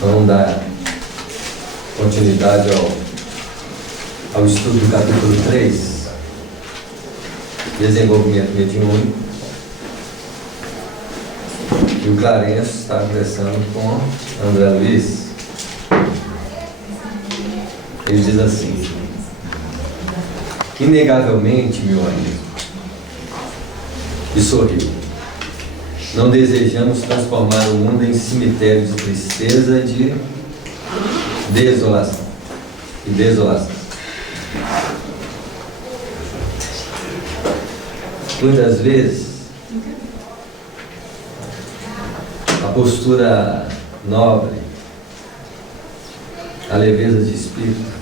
Vamos dar continuidade ao estudo do capítulo 3, desenvolvimento mediúnico. E o Clarencio está conversando com André Luiz. Ele diz assim: inegavelmente, meu amigo, e sorriu, não desejamos transformar o mundo em cemitério de tristeza e de desolação. Muitas vezes, a postura nobre, a leveza de espírito,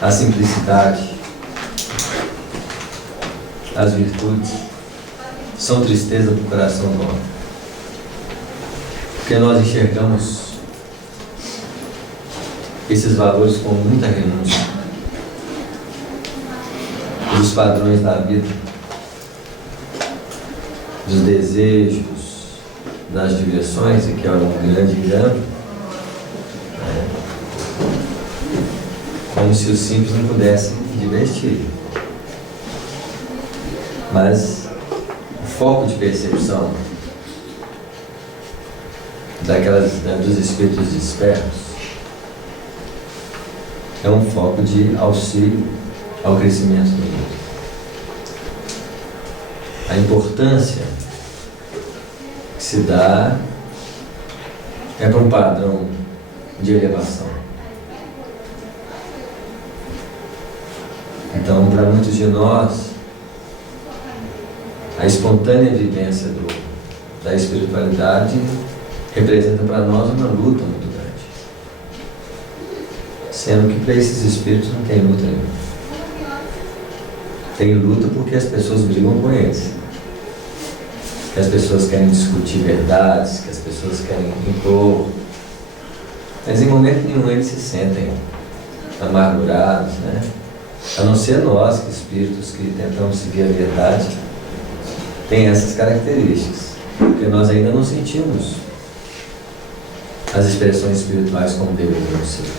a simplicidade, as virtudes são tristeza para o coração do homem, porque nós enxergamos esses valores com muita renúncia dos padrões da vida, dos desejos, das diversões, e que é um grande engano, como se os simples não pudessem divertir. Mas o foco de percepção dos espíritos despertos é um foco de auxílio ao crescimento do mundo. A importância que se dá é para um padrão de elevação. Então, para muitos de nós, a espontânea vivência da espiritualidade representa para nós uma luta muito grande. Sendo que para esses espíritos não tem luta nenhuma. Tem luta porque as pessoas brigam com eles. Que as pessoas querem discutir verdades, que as pessoas querem impor. Mas em momento nenhum eles se sentem amargurados, né? A não ser nós, que espíritos que tentamos seguir a verdade, tem essas características, porque nós ainda não sentimos as expressões espirituais como deveriam ser.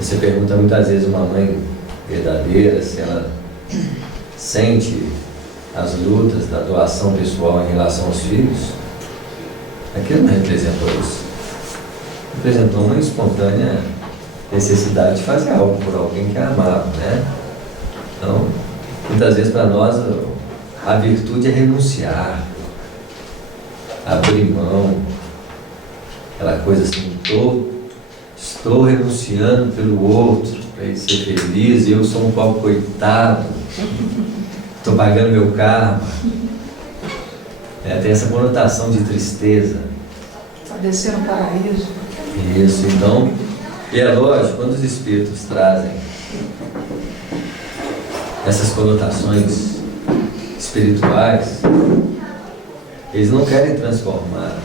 Você pergunta muitas vezes uma mãe verdadeira se ela sente as lutas da doação pessoal em relação aos filhos. Aquilo não representou isso. Representou uma espontânea necessidade de fazer algo por alguém que a amava, né? Então, muitas vezes para nós a virtude é renunciar, abrir mão, aquela coisa assim, estou renunciando pelo outro, para ele ser feliz, e eu sou um pobre coitado, estou pagando meu karma. Tem essa conotação de tristeza. Está descendo o paraíso. Isso, então, e é lógico, quando os espíritos trazem essas conotações espirituais, eles não querem transformar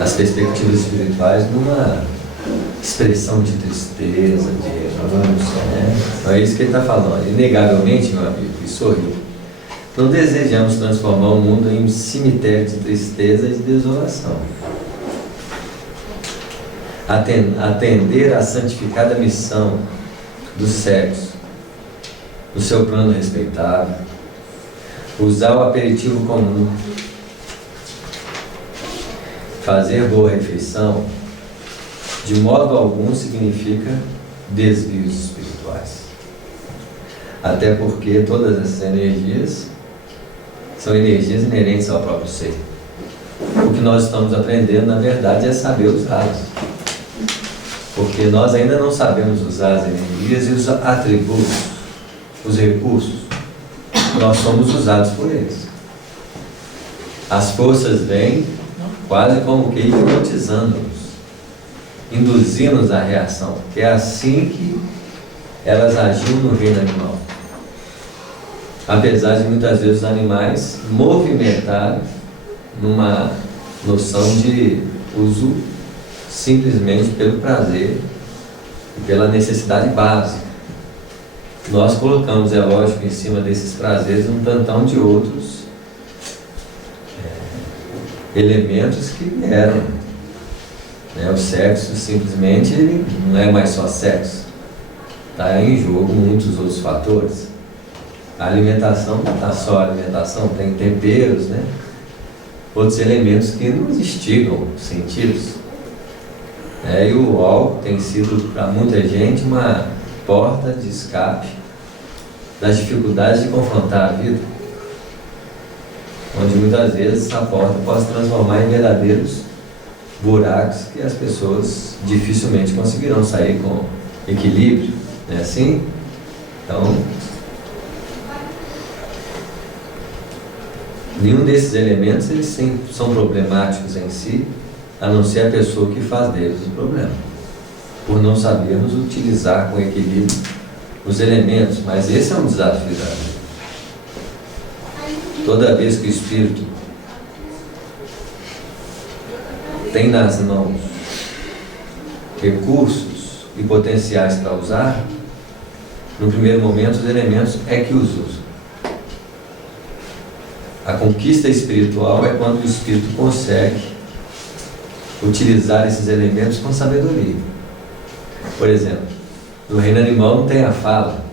as perspectivas espirituais numa expressão de tristeza, de renúncia, né? Então é isso que ele está falando. Inegavelmente, meu amigo, e sorriu, não desejamos transformar o mundo em um cemitério de tristeza e de desolação. Atender à santificada missão do sexo no seu plano respeitável, usar o aperitivo comum, fazer boa refeição, de modo algum significa desvios espirituais. Até porque todas essas energias são energias inerentes ao próprio ser. O que nós estamos aprendendo, na verdade, é saber usá-las. Porque nós ainda não sabemos usar as energias e os atributos, os recursos. Nós somos usados por eles. As forças vêm quase como que hipnotizando-nos, induzindo-nos à reação, que é assim que elas agiam no reino animal. Apesar de muitas vezes os animais movimentarem numa noção de uso simplesmente pelo prazer e pela necessidade básica. Nós colocamos, é lógico, em cima desses prazeres um tantão de outros elementos que vieram. Né? O sexo simplesmente ele não é mais só sexo. Está em jogo muitos outros fatores. A alimentação não está só a alimentação, tem temperos, né? Outros elementos que nos instigam os sentidos. E o álcool tem sido para muita gente uma porta de escape das dificuldades de confrontar a vida, onde muitas vezes essa porta pode se transformar em verdadeiros buracos que as pessoas dificilmente conseguirão sair com equilíbrio, não é assim? Então, nenhum desses elementos eles são problemáticos em si, a não ser a pessoa que faz deles o problema, por não sabermos utilizar com equilíbrio os elementos. Mas esse é um desafio da vida. Toda vez que o Espírito tem nas mãos recursos e potenciais para usar, no primeiro momento os elementos é que os usam. A conquista espiritual é quando o Espírito consegue utilizar esses elementos com sabedoria. Por exemplo, no reino animal não tem a fala,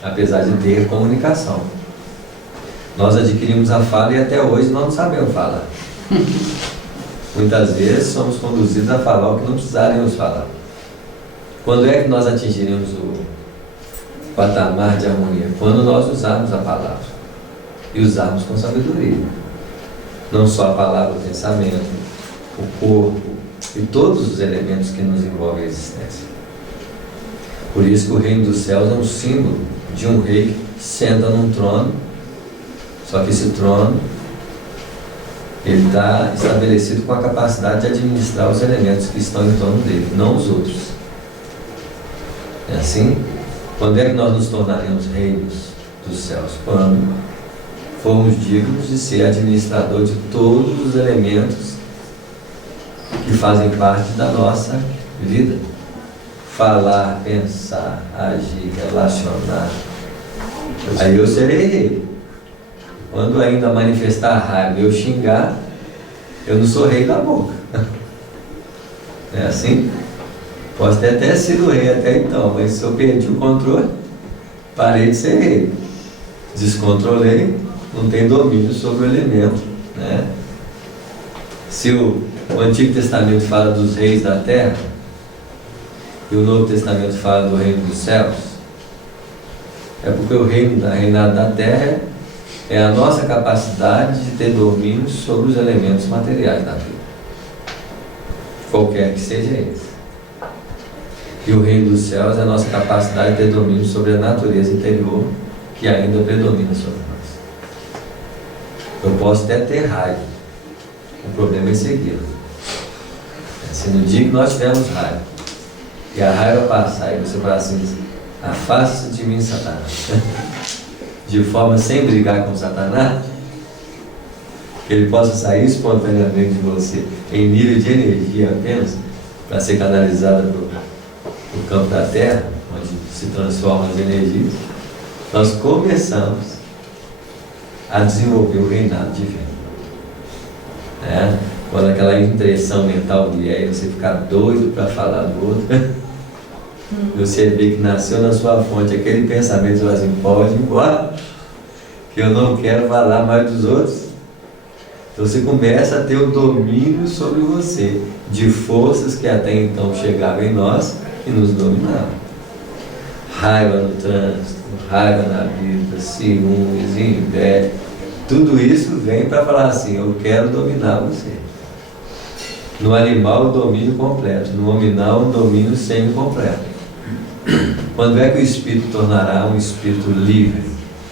apesar de ter comunicação. Nós adquirimos a fala e até hoje nós não sabemos falar. Muitas vezes somos conduzidos a falar o que não precisaríamos falar. Quando é que nós atingiremos o patamar de harmonia? Quando nós usarmos a palavra e usarmos com sabedoria. Não só a palavra, o pensamento, o corpo e todos os elementos que nos envolvem a existência. Por isso que o reino dos céus é um símbolo de um rei que senta num trono, só que esse trono ele está estabelecido com a capacidade de administrar os elementos que estão em torno dele, não os outros. É assim? Quando é que nós nos tornaremos reinos dos céus? Quando formos dignos de ser administrador de todos os elementos que fazem parte da nossa vida. Falar, pensar, agir, relacionar. Aí eu serei rei. Quando ainda manifestar raiva e eu xingar, eu não sou rei da boca. É assim? Posso ter até sido rei até então, mas se eu perdi o controle, parei de ser rei. Descontrolei, não tem domínio sobre o elemento, né? Se o Antigo Testamento fala dos reis da terra e o Novo Testamento fala do reino dos céus, é porque o reinado da terra é a nossa capacidade de ter domínio sobre os elementos materiais da vida, qualquer que seja eles. E o reino dos céus é a nossa capacidade de ter domínio sobre a natureza interior que ainda predomina sobre nós. Eu posso até ter raiva, o problema é segui-la. Se no dia que nós tivermos raiva e a raiva passar e você falar assim, afasta-se de mim, Satanás, de forma sem brigar com Satanás, que ele possa sair espontaneamente de você em nível de energia apenas para ser canalizada para o campo da terra, onde se transformam as energias, nós começamos a desenvolver o reinado divino. Quando aquela impressão mental vier e você ficar doido para falar do outro, você vê que nasceu na sua fonte aquele pensamento, você fala assim, pode ir embora, que eu não quero falar mais dos outros. Então você começa a ter o domínio sobre você, de forças que até então chegavam em nós e nos dominavam. Raiva no trânsito, raiva na vida, ciúmes, inveja, tudo isso vem para falar assim, eu quero dominar você. No animal, o domínio completo. No nominal, o domínio semi-completo. Quando é que o espírito tornará um espírito livre?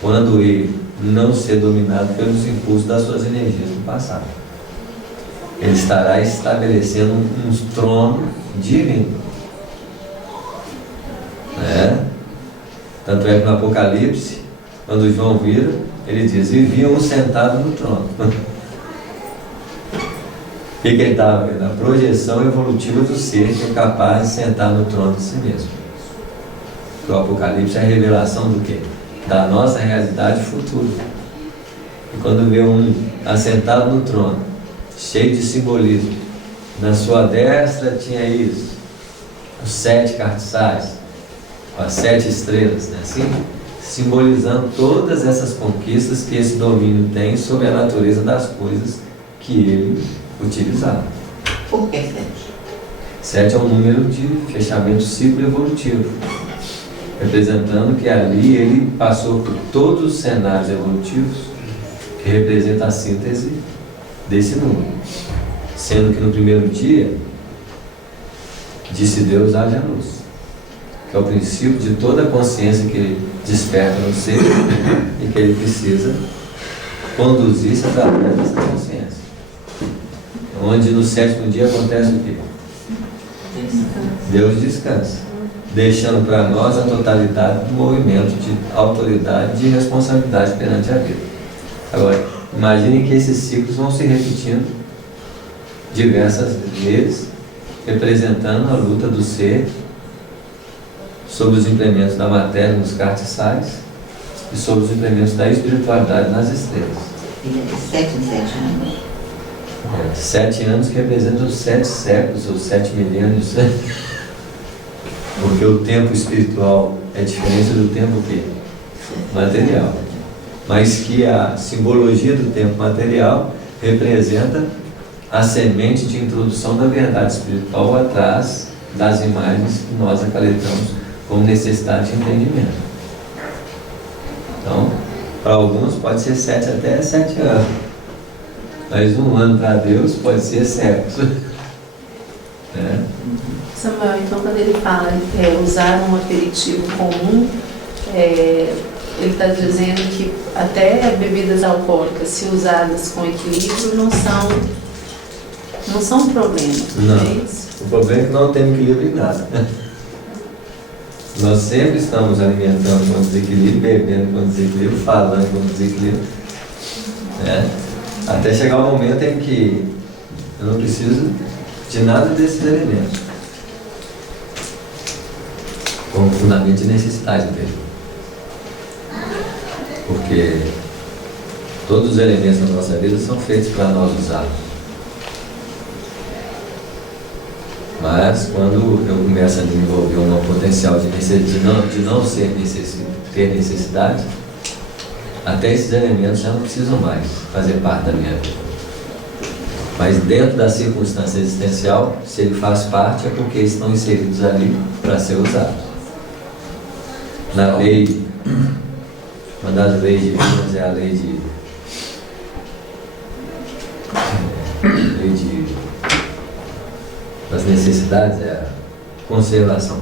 Quando ele não ser dominado pelos impulsos das suas energias do passado. Ele estará estabelecendo um trono divino. Tanto é que no Apocalipse, quando João vira, ele diz, e viam um sentado no trono. O que ele estava vendo? A projeção evolutiva do ser que é capaz de sentar no trono de si mesmo. O Apocalipse é a revelação do quê? Da nossa realidade futura. E quando vê um assentado no trono, cheio de simbolismo. Na sua destra tinha isso, os 7 cartiçais, as 7 estrelas, né? Assim, simbolizando todas essas conquistas que esse domínio tem sobre a natureza das coisas que ele utilizava. Por que 7? 7 é um número de fechamento do ciclo evolutivo, representando que ali ele passou por todos os cenários evolutivos que representam a síntese desse número. Sendo que no primeiro dia, disse Deus, haja luz, que é o princípio de toda a consciência que ele desperta no ser e que ele precisa conduzir-se através dessa consciência. Onde no 7º dia acontece o quê? Deus descansa, deixando para nós a totalidade do movimento de autoridade e de responsabilidade perante a vida. Agora, imaginem que esses ciclos vão se repetindo diversas vezes, representando a luta do ser sobre os implementos da matéria nos cartiçais e sobre os implementos da espiritualidade nas estrelas. 7 em 7 anos. 7 anos que representam os 7 séculos, os 7 milênios. Porque o tempo espiritual é diferente do tempo material. Mas que a simbologia do tempo material representa a semente de introdução da verdade espiritual atrás das imagens que nós acaletamos como necessidade de entendimento. Então, para alguns pode ser 7 até 7 anos. Mas 1 ano para Deus pode ser séculos. Né? Samuel, então quando ele fala usar um aperitivo comum, ele está dizendo que até bebidas alcoólicas, se usadas com equilíbrio, não são um problema. Não. É isso? O problema é que não tem equilíbrio em nada. Nós sempre estamos alimentando com desequilíbrio, bebendo com desequilíbrio, falando com desequilíbrio. Né? Até chegar o momento em que eu não preciso de nada desses elementos, como fundamento de necessidade dele. Porque todos os elementos da nossa vida são feitos para nós usarmos. Mas quando eu começo a desenvolver um potencial de não ter necessidade, até esses elementos já não precisam mais fazer parte da minha vida. Mas dentro da circunstância existencial, se ele faz parte, é porque estão inseridos ali para ser usados. Na lei, uma das leis divinas é a lei das necessidades, é a conservação.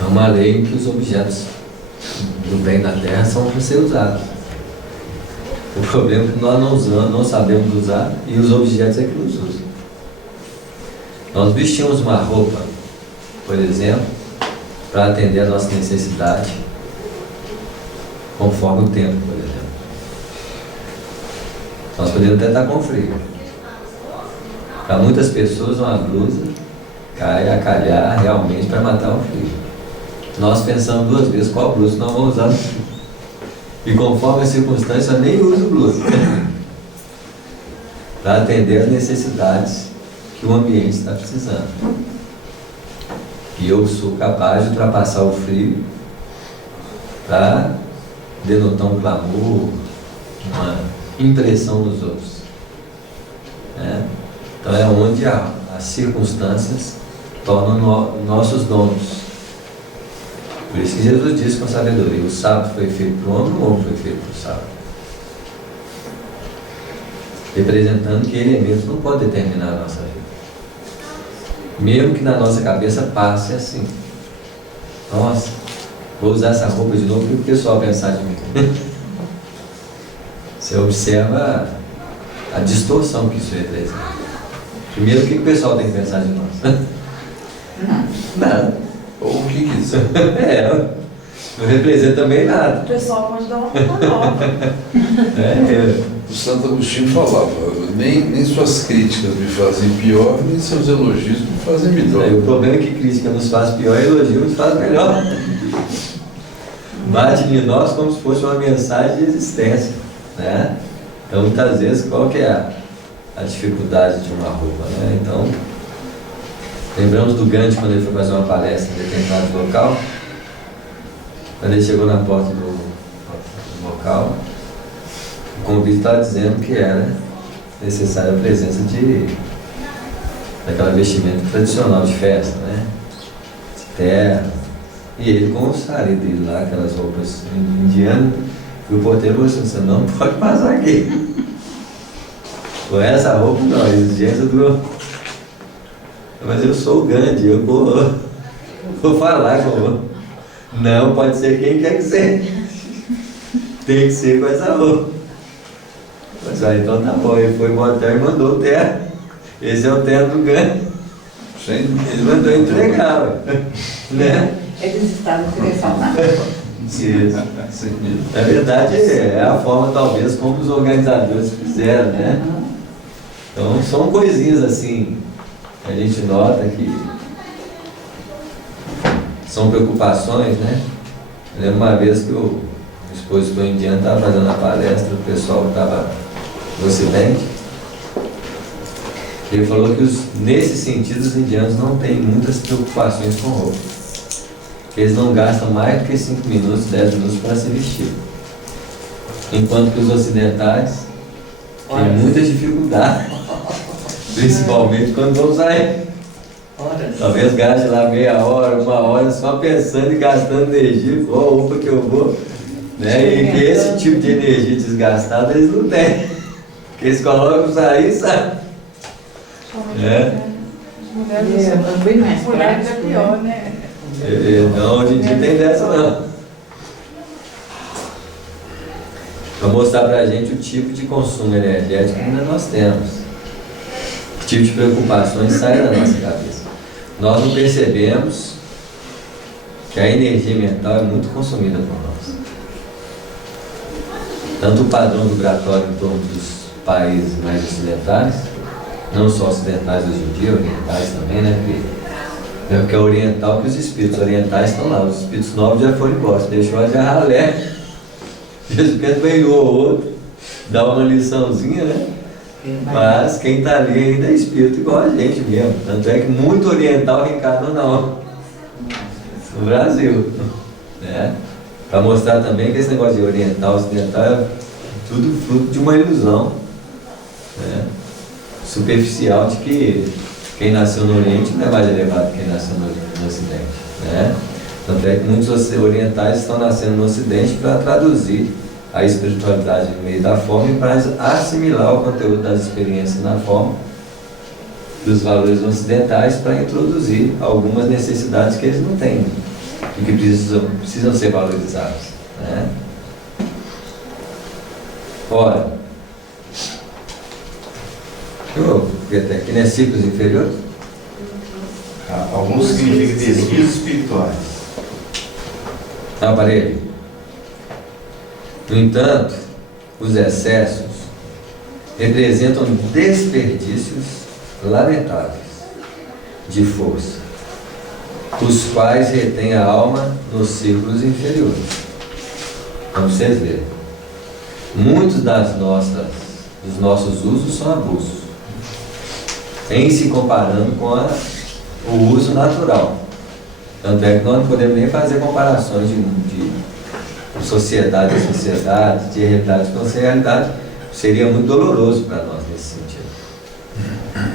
É uma lei em que os objetos do bem da terra são para ser usados. O problema é que nós não sabemos usar e os objetos é que nos usam. Nós vestimos uma roupa, por exemplo, para atender a nossa necessidade, conforme o tempo, por exemplo. Nós podemos até estar com frio. Para muitas pessoas, uma blusa cai a calhar realmente para matar o frio. Nós pensamos 2 vezes qual blusa nós vamos usar no frio. E conforme a circunstância, eu nem uso blusa. Para atender as necessidades que o ambiente está precisando. E eu sou capaz de ultrapassar o frio para denotar um clamor, uma impressão dos outros. Então é onde as circunstâncias tornam nossos donos. Por isso que Jesus disse com sabedoria: o sábado foi feito para o homem foi feito para o sábado. Representando que elementos não podem determinar a nossa vida. Mesmo que na nossa cabeça passe assim: nossa, vou usar essa roupa de novo, o que o pessoal pensar de mim? Você observa a distorção que isso representa. Primeiro, o que o pessoal tem que pensar de nós? Nada. Ou o que quiser. Não representa também nada. O pessoal pode dar uma roupa nova. O Santo Agostinho falava: nem suas críticas me fazem pior, nem seus elogios me fazem melhor. O problema é que crítica nos faz pior e elogio nos faz melhor. Bate em nós como se fosse uma mensagem de existência. né? Então, muitas vezes, qual que é a dificuldade de uma roupa, né? Então, lembramos do Gandhi quando ele foi fazer uma palestra em determinado local. Quando ele chegou na porta do local, o convite estava dizendo que era necessária a presença daquela vestimenta tradicional de festa, né? De terra. E ele com o sari dele lá, aquelas roupas indianas, e o porteiro falou assim, você não pode passar aqui. Com essa roupa não, a exigência do... Mas eu sou o Gandhi, eu vou falar com... Não, pode ser quem quer que seja. Tem que ser com essa roupa. Mas aí, então tá bom, ele foi pro hotel e mandou o terno. Esse é o terno do Gandhi. Ele mandou entregar, né? Eles estavam interessados. Isso. Na verdade, é a forma, talvez, como os organizadores fizeram, né? Então, são coisinhas assim, que a gente nota que são preocupações, né? Eu lembro uma vez que o expositor indiano estava fazendo a palestra, o pessoal estava no Ocidente. Ele falou que, nesse sentido, os indianos não têm muitas preocupações com roupa. Eles não gastam mais do que 5 minutos, 10 minutos para se vestir. Enquanto que os ocidentais têm muita dificuldade, principalmente quando vão sair. Talvez gaste lá meia hora, 1 hora, só pensando e gastando energia, qual roupa que eu vou. Né? E que esse tipo de energia desgastada eles não têm. Porque eles colocam sair e saem. Mulheres é pior, né? Não, hoje em dia tem dessa não. Para mostrar para a gente o tipo de consumo energético que nós temos. Que tipo de preocupações sai da nossa cabeça. Nós não percebemos que a energia mental é muito consumida por nós. Tanto o padrão vibratório em torno dos países mais ocidentais, não só ocidentais hoje em dia, orientais também, né? Porque é oriental que os espíritos orientais estão lá, os espíritos novos já foram embora, deixou a de ralé. De repente veio o outro, dá uma liçãozinha, né? Mas quem está ali ainda é espírito igual a gente mesmo. Tanto é que muito oriental reencarnou no Brasil. Né? Para mostrar também que esse negócio de oriental, ocidental é tudo fruto de uma ilusão, né? Superficial, de que quem nasceu no Oriente não é mais elevado que quem nasceu no Ocidente. Né? Tanto é que muitos orientais estão nascendo no Ocidente para traduzir a espiritualidade no meio da forma e para assimilar o conteúdo das experiências na forma dos valores ocidentais, para introduzir algumas necessidades que eles não têm e que precisam ser valorizadas. Né? Ora, deixa eu ver até aqui, né? Ciclos inferiores? Alguns significam desvios espirituais. Não, parei. No entanto, os excessos representam desperdícios lamentáveis de força, os quais retêm a alma nos círculos inferiores. Como vocês verem, muitos dos nossos usos são abusos, em se comparando com o uso natural. Tanto é que nós não podemos nem fazer comparações de sociedade a sociedade, de realidade com realidade. Seria muito doloroso para nós nesse sentido.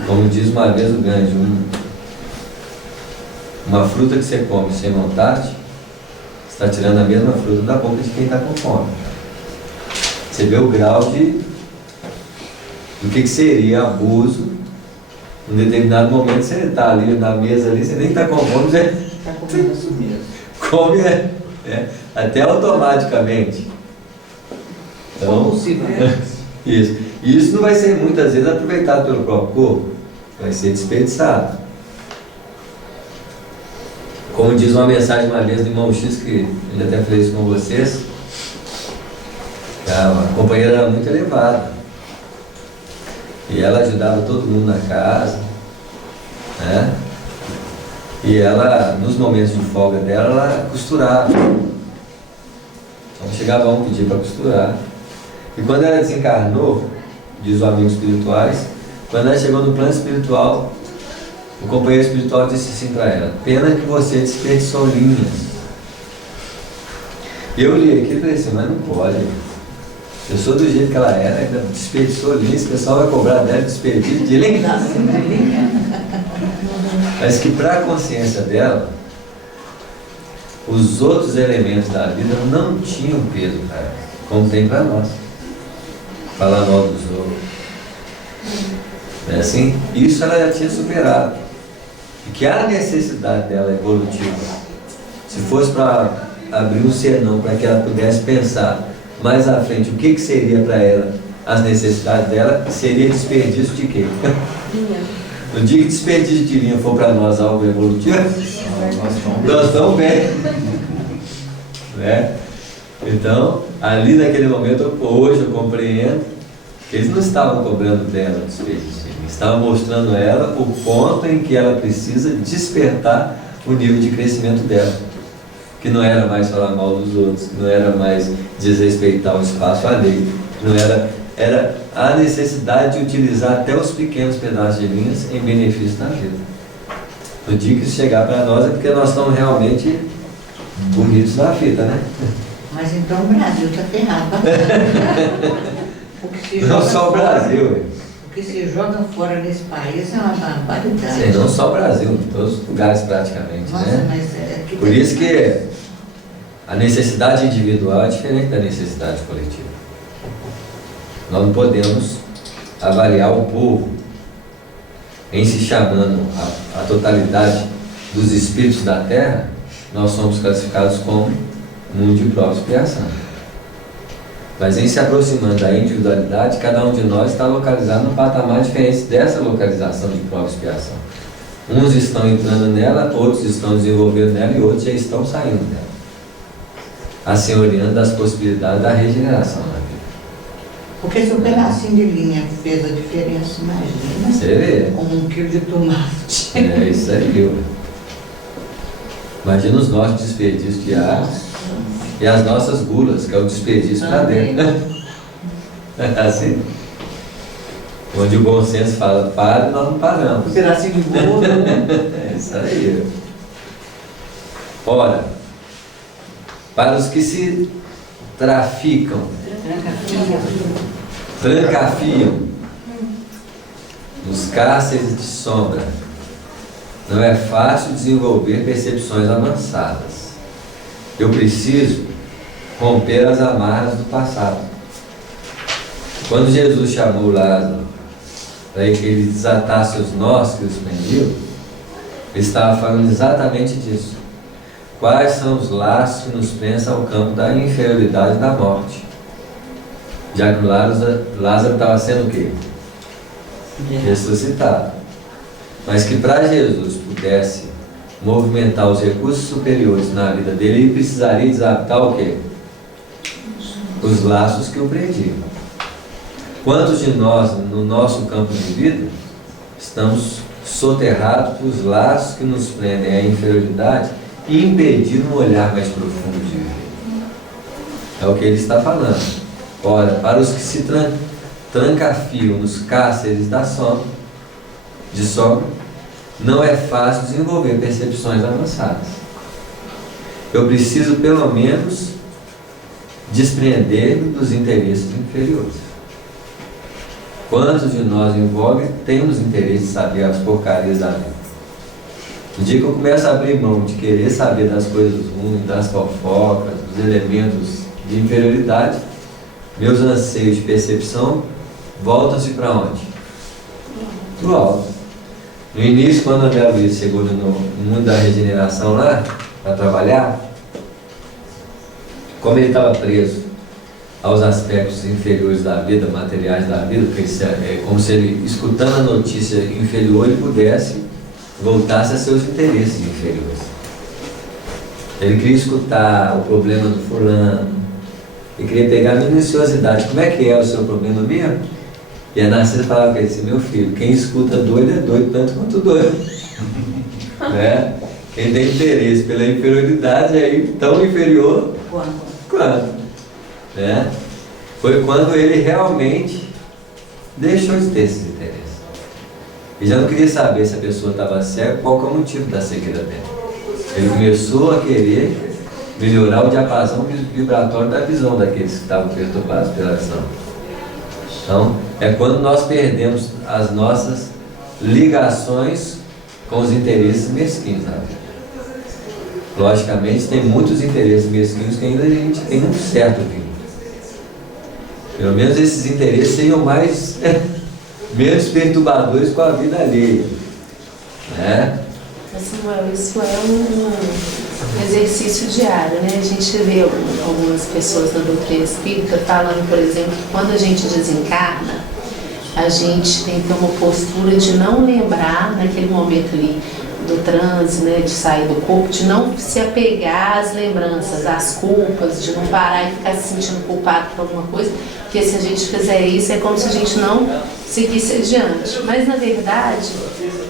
Como diz uma vez o Gandhi, uma fruta que você come sem vontade, está tirando a mesma fruta da boca de quem está com fome. Você vê o grau do que seria abuso. Em determinado momento você está ali na mesa, ali, você nem está com fome, você Está comendo isso mesmo. come até automaticamente. Então, isso. E isso não vai ser muitas vezes aproveitado pelo próprio corpo, vai ser desperdiçado. Como diz uma mensagem uma vez do irmão X, que ele até fez isso com vocês, a companheira era muito elevada. E ela ajudava todo mundo na casa, né? E ela, nos momentos de folga dela, ela costurava. Então chegava um pedir para costurar. E quando ela desencarnou, diz o amigo espirituais, quando ela chegou no plano espiritual, o companheiro espiritual disse assim para ela: pena que você desperdiçou linhas. E eu li aquilo e falei assim: mas não pode. Eu sou do jeito que ela era, ainda desperdiçou linhas, o pessoal vai cobrar dela desperdício de linhas. Mas que para a consciência dela, os outros elementos da vida não tinham peso para ela, como tem para nós. Falar mal dos outros. É assim? Isso ela já tinha superado. E que a necessidade dela evolutiva, se fosse para abrir um senão para que ela pudesse pensar mais à frente o que seria para ela as necessidades dela, seria desperdício de quê? No dia que desperdício de linha for para nós algo evolutivo, nós estamos bem. Né? Então, ali naquele momento, hoje eu compreendo que eles não estavam cobrando dela desperdício, eles estavam mostrando a ela o ponto em que ela precisa despertar o nível de crescimento dela, que não era mais falar mal dos outros, que não era mais desrespeitar o espaço alheio, que não era a necessidade de utilizar até os pequenos pedaços de linhas em benefício da vida. No dia que isso chegar para nós é porque nós estamos realmente bonitos na fita, né? Mas então o Brasil está ferrado. Não só o Brasil. O que se joga fora nesse país é uma barbaridade. Sim, não só o Brasil, em todos os lugares praticamente. Nossa, né? mas é que... Por isso que a necessidade individual é diferente da necessidade coletiva. Nós não podemos avaliar o povo em se chamando a totalidade dos espíritos da Terra. Nós somos classificados como mundo de prova e expiação. Mas em se aproximando da individualidade, cada um de nós está localizado num patamar diferente dessa localização de prova e expiação. Uns estão entrando nela, outros estão desenvolvendo nela e outros já estão saindo dela. Assim, orientando das possibilidades da regeneração na vida. Porque se um pedacinho de linha fez a diferença, imagina. Você vê. Com 1 quilo de tomate. É isso aí, viu? Imagina os nossos desperdícios de ar e as nossas gulas, que é o desperdício para dentro. Assim? Onde o bom senso fala, para, nós não paramos. Um pedacinho de bolo, né? É isso aí. Ora, para os que se traficam, trancafiam nos cárceres de sombra, não é fácil desenvolver percepções avançadas. Eu preciso romper as amarras do passado. Quando Jesus chamou Lázaro para que ele desatasse os nós que os prendiam, ele estava falando exatamente disso. Quais são os laços que nos prensam ao campo da inferioridade e da morte? Já que Lázaro estava sendo o quê? Ressuscitado. Mas que para Jesus pudesse movimentar os recursos superiores na vida dele, ele precisaria desatar o quê? Os laços que o prendiam. Quantos de nós, no nosso campo de vida, estamos soterrados pelos laços que nos prendem à inferioridade e impedindo um olhar mais profundo de vida? É o que ele está falando. Ora, para os que se trancafiam nos cárceres da sombra, não é fácil desenvolver percepções avançadas. Eu preciso, pelo menos, desprender-me dos interesses inferiores. Quantos de nós em voga temos interesse de saber as porcarias da vida? No dia que eu começo a abrir mão de querer saber das coisas ruins, das fofocas, dos elementos de inferioridade, meus anseios de percepção voltam-se para onde? Para o alto. No início, quando a André Luiz chegou no mundo da regeneração lá, para trabalhar, como ele estava preso aos aspectos inferiores da vida, materiais da vida, porque é como se ele, escutando a notícia inferior, ele pudesse voltar-se a seus interesses inferiores. Ele queria escutar o problema do fulano, ele queria pegar a minuciosidade. Como é que é o seu problema mesmo? E a Narcisa falava para ele assim: meu filho, quem escuta doido é doido tanto quanto doido. Né? Quem tem interesse pela inferioridade é tão inferior quanto. Né? foi quando ele realmente deixou de ter esses interesses. Ele já não queria saber se a pessoa estava cega, qual que é o motivo da cegueira dela. Ele começou a querer melhorar o diapasão vibratório da visão daqueles que estavam perturbados pela visão. Então, é quando nós perdemos as nossas ligações com os interesses mesquinhos na vida. Logicamente, tem muitos interesses mesquinhos que ainda a gente tem um certo vínculo. Pelo menos esses interesses seriam mais menos perturbadores com a vida alheia, né? Samuel, isso é um exercício diário, né? A gente vê algumas pessoas da doutrina espírita falando, por exemplo, que quando a gente desencarna, a gente tem que ter uma postura de não lembrar, naquele momento ali do transe, né, de sair do corpo, de não se apegar às lembranças, às culpas, de não parar e ficar se sentindo culpado por alguma coisa, porque se a gente fizer isso é como se a gente não seguisse adiante. Mas na verdade,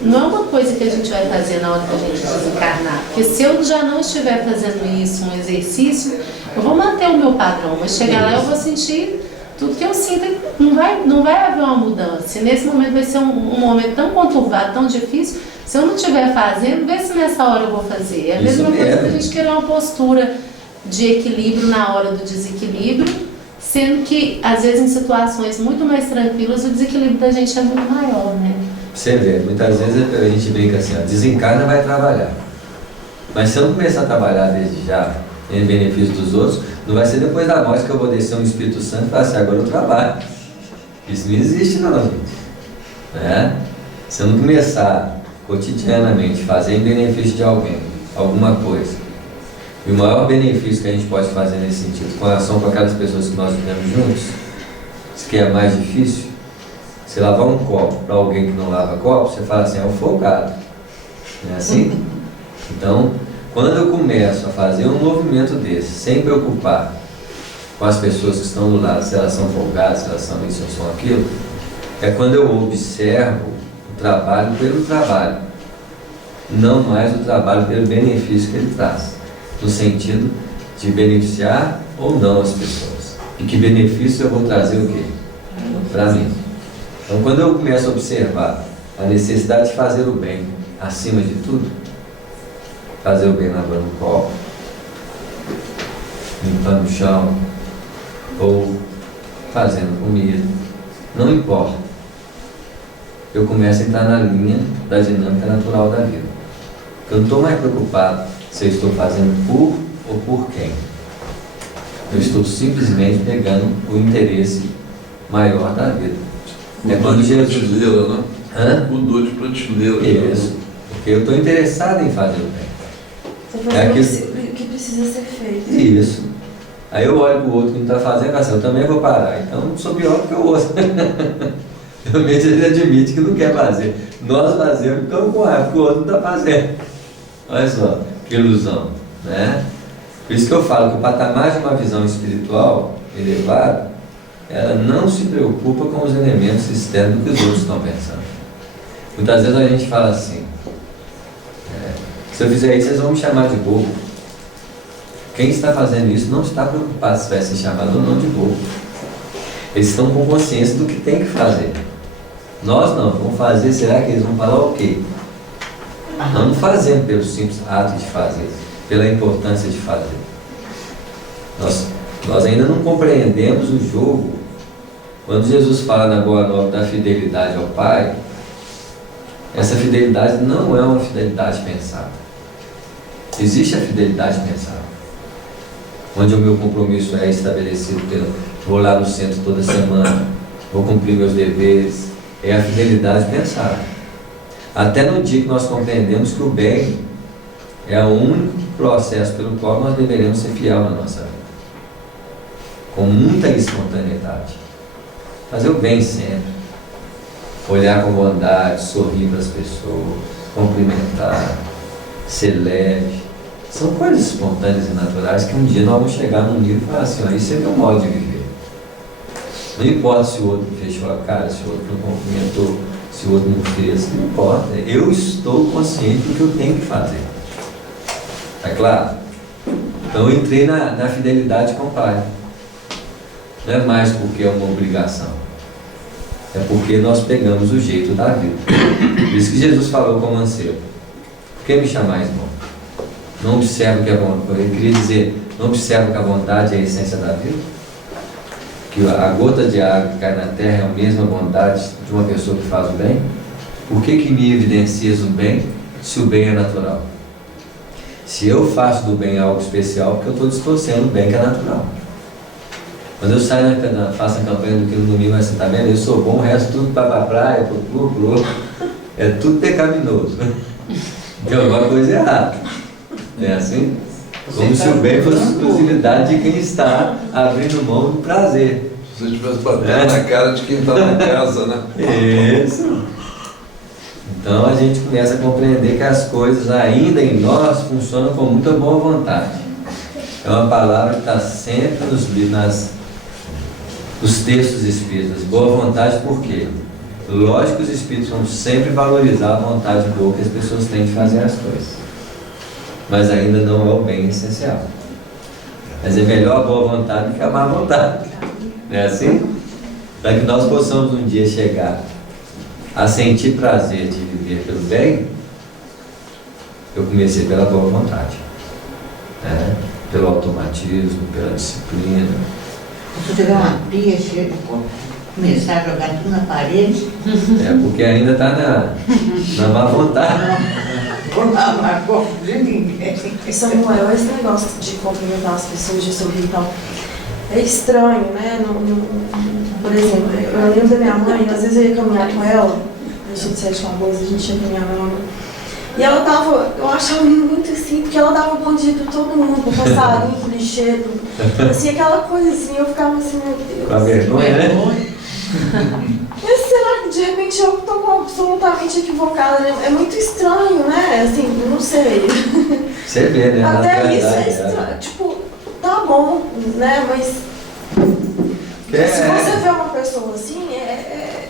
não é uma coisa que a gente vai fazer na hora que a gente desencarnar, porque se eu já não estiver fazendo isso, um exercício, eu vou manter o meu padrão, mas chegar lá eu vou sentir tudo que eu sinto, não vai haver uma mudança. E nesse momento vai ser um momento tão conturbado, tão difícil. Se eu não estiver fazendo, vê se nessa hora eu vou fazer. É a mesma coisa que a gente querer uma postura de equilíbrio na hora do desequilíbrio, sendo que, às vezes, em situações muito mais tranquilas, o desequilíbrio da gente é muito maior, né? Você vê, muitas vezes a gente brinca assim, ó, desencarna, vai trabalhar. Mas se eu não começar a trabalhar desde já, em benefício dos outros, não vai ser depois da morte que eu vou descer um Espírito Santo e falar assim, agora eu trabalho. Isso não existe não, gente. Né? Se eu não começar cotidianamente fazer em benefício de alguém, alguma coisa, e o maior benefício que a gente pode fazer nesse sentido, com relação com aquelas pessoas que nós vivemos juntos, isso que é mais difícil, você lavar um copo para alguém que não lava copo, você fala assim, é um folgado. Não é assim? Então, quando eu começo a fazer um movimento desse, sem preocupar com as pessoas que estão do lado, se elas são folgadas, se elas são isso ou são aquilo, é quando eu observo o trabalho pelo trabalho, não mais o trabalho pelo benefício que ele traz, no sentido de beneficiar ou não as pessoas. E que benefício eu vou trazer o quê? Para mim. Então, quando eu começo a observar a necessidade de fazer o bem acima de tudo, fazer o bem lavando um copo, limpando o chão, ou fazendo comida, não importa. Eu começo a entrar na linha da dinâmica natural da vida. Eu não estou mais preocupado se eu estou fazendo por ou por quem. Eu estou simplesmente pegando o interesse maior da vida. Mudou de prateleira, né? Hã? Mudou de prateleira. Isso. Porque eu estou interessado em fazer o bem. Você faz o que precisa ser feito. Isso. Aí eu olho para o outro que não está fazendo, e falo assim, eu também vou parar. Então eu sou pior do que o outro. Realmente ele admite que não quer fazer. Nós fazemos, então com raiva, porque o outro não está fazendo. Olha só, que ilusão, né? Por isso que eu falo que o patamar de uma visão espiritual elevada, ela não se preocupa com os elementos externos que os outros estão pensando. Muitas vezes a gente fala assim, se eu fizer isso, vocês vão me chamar de bobo. Quem está fazendo isso não está preocupado se vai ser chamado ou não de bobo. Eles estão com consciência do que tem que fazer. Nós não, vamos fazer, será que eles vão falar o quê? Nós não fazemos pelo simples ato de fazer, pela importância de fazer. Nós ainda não compreendemos o jogo. Quando Jesus fala na Boa Nova da fidelidade ao Pai, essa fidelidade não é uma fidelidade pensada. Existe a fidelidade pensada, onde o meu compromisso é estabelecido vou lá no centro toda semana, vou cumprir meus deveres. É a fidelidade pensada. Até no dia que nós compreendemos que o bem é o único processo pelo qual nós deveremos ser fiel na nossa vida, com muita espontaneidade. Fazer o bem sempre, olhar com bondade, sorrir para as pessoas, cumprimentar, ser leve. São coisas espontâneas e naturais que um dia nós vamos chegar num nível e falar assim, ó, isso é meu modo de viver. Não importa se o outro fechou a cara, se o outro não cumprimentou, se o outro não fez, não importa. Eu estou consciente do que eu tenho que fazer. Tá claro? Então eu entrei na fidelidade com o Pai. Não é mais porque é uma obrigação. É porque nós pegamos o jeito da vida. Por isso que Jesus falou com o mancebo: por que me chamais bom? Não observo que a vontade, ele queria dizer, não observo que a vontade é a essência da vida? Que a gota de água que cai na terra é a mesma vontade de uma pessoa que faz o bem? Por que me evidencias o bem, se o bem é natural? Se eu faço do bem algo especial, porque eu estou distorcendo o bem que é natural. Quando eu saio, faço a campanha do que no domingo, assim, tá vendo? Eu sou bom, o resto tudo para a praia, pro clube, é tudo pecaminoso. Tem alguma coisa errada. Não é assim? Como se o bem fosse exclusividade de quem está abrindo mão do prazer. Se você estivesse batendo na cara de quem está na casa, né? Isso. Então a gente começa a compreender que as coisas ainda em nós funcionam com muita boa vontade. É uma palavra que está sempre nos textos espíritas. Boa vontade por quê? Lógico que os espíritos vão sempre valorizar a vontade boa que as pessoas têm de fazer as coisas. Mas ainda não é o bem essencial. Mas é melhor a boa vontade do que a má vontade. Não é assim? Para que nós possamos um dia chegar a sentir prazer de viver pelo bem, eu comecei pela boa vontade, né? Pelo automatismo, pela disciplina. Se tiver uma pia, começar a jogar tudo na parede. É porque ainda está na má vontade. Vou lavar corpo de ninguém. Samuel, esse negócio de cumprimentar as pessoas, de sorrir e tal, é estranho, né? Por exemplo, eu lembro da minha mãe, às vezes eu ia caminhar com ela, eu sou de Sete Lagoas, a gente ia caminhar com ela, e ela tava, eu achava muito assim, porque ela dava bom dia pra todo mundo, pro passarinho, pro lixeiro, assim, aquela coisa assim, eu ficava assim, meu Deus. Com a vergonha, né? Mas será que de repente eu estou absolutamente equivocada, né? É muito estranho, né? Assim, eu não sei. Você vê, né? Até isso é estranho. Tipo, tá bom, né? Mas se você vê uma pessoa assim,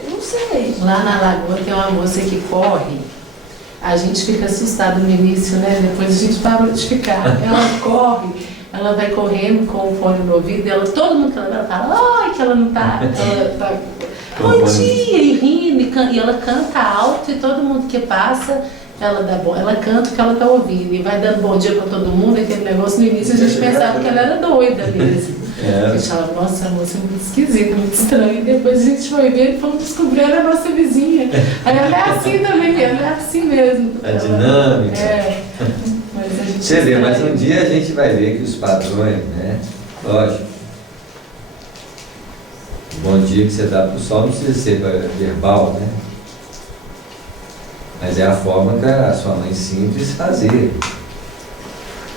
não sei. Lá na Lagoa tem uma moça que corre. A gente fica assustado no início, né? Depois a gente parou de ficar. Ela corre, ela vai correndo com o fone no ouvido, todo mundo que ela fala, ai, que ela não tá. Ela tá. Bom dia, e rindo, e ela canta alto, e todo mundo que passa, ela canta o que ela tá ouvindo, e vai dando bom dia pra todo mundo, aquele negócio. No início a gente pensava que ela era doida mesmo. A gente falava, nossa, a moça é muito esquisita, muito estranha. E depois a gente foi ver e fomos descobrir a nossa vizinha. Aí ela é assim também, ela é assim mesmo. A dinâmica. Mas a gente você vê, mas um dia a gente vai ver que os padrões, né? Lógico. O bom dia que você dá para o sol não precisa ser verbal, né? Mas é a forma que a sua mãe simples fazia.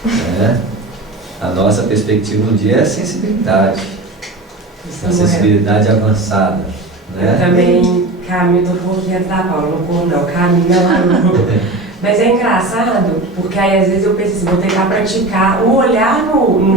Né? A nossa perspectiva um dia é a sensibilidade. A sensibilidade avançada. Né? Eu também caminho um pouquinho atrapalho, não corro não, caminho lá não. Mas é engraçado, porque aí às vezes eu penso assim, vou tentar praticar o olhar no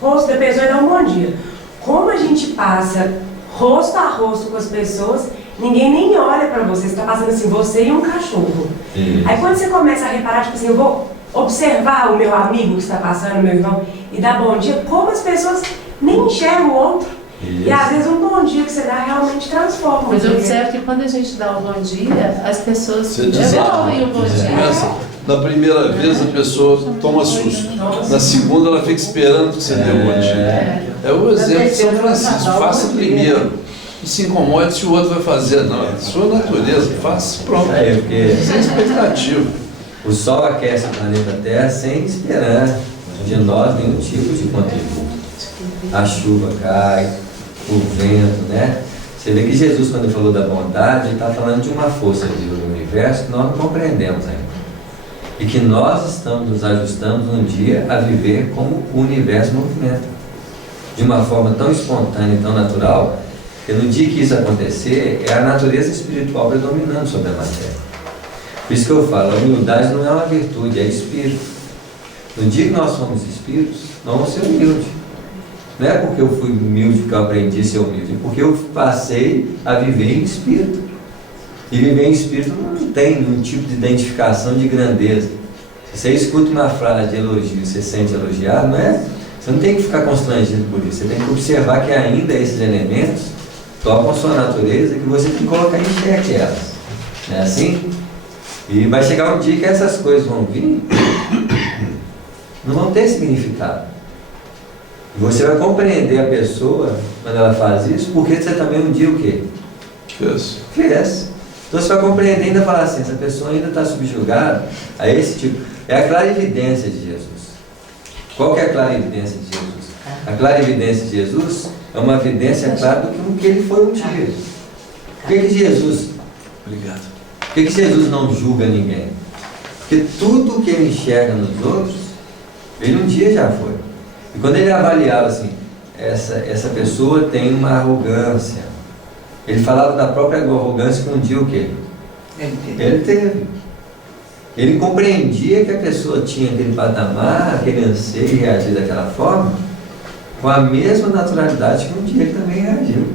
rosto da pessoa e dar um bom dia. Como a gente passa rosto a rosto com as pessoas, ninguém nem olha pra você, você tá passando assim, você e um cachorro. Isso. Aí quando você começa a reparar, tipo assim, eu vou observar o meu amigo que está passando, o meu irmão, e dar bom dia, como as pessoas nem enxergam o outro. Isso. E às vezes um bom dia que você dá realmente transforma. Mas eu observo que quando a gente dá o bom dia, as pessoas devolvem o bom dia. Na primeira vez a pessoa toma susto. Na segunda ela fica esperando que você dê o bom dia. É o exemplo de São Francisco. Faça primeiro. Não se incomode se o outro vai fazer, não. É sua natureza. Faça, pronto. Sem expectativa. O Sol aquece o planeta Terra sem esperar de nós nenhum tipo de contributo. A chuva cai, o vento, né? Você vê que Jesus, quando ele falou da bondade, ele está falando de uma força do universo que nós não compreendemos ainda. E que nós estamos nos ajustando um dia a viver como o universo movimenta. De uma forma tão espontânea e tão natural, que no dia que isso acontecer, é a natureza espiritual predominando sobre a matéria. Por isso que eu falo, a humildade não é uma virtude, é espírito. No dia que nós somos espíritos, nós vamos ser humildes. Não é porque eu fui humilde que eu aprendi a ser humilde, é porque eu passei a viver em espírito. E viver em espírito não tem nenhum tipo de identificação de grandeza. Se você escuta uma frase de elogio e você se sente elogiado, não é Você não tem que ficar constrangido por isso, você tem que observar que ainda esses elementos tocam a sua natureza e que você tem que colocar em xeque elas. Não é assim? E vai chegar um dia que essas coisas vão vir, não vão ter significado. E você vai compreender a pessoa quando ela faz isso, porque você também um dia o quê? Fez. Então você vai compreender e ainda falar assim, essa pessoa ainda está subjugada a esse tipo. É a clarividência de Jesus. Qual que é a clarividência de Jesus? A clarividência de Jesus é uma evidência clara do que ele foi um dia. Por que Jesus... Obrigado. Por que Jesus não julga ninguém? Porque tudo o que ele enxerga nos outros, ele um dia já foi. E quando ele avaliava assim, essa pessoa tem uma arrogância, ele falava da própria arrogância que um dia o quê? Ele teve. Ele compreendia que a pessoa tinha aquele patamar, aquele anseio e reagir daquela forma, com a mesma naturalidade que um dia ele também reagiu.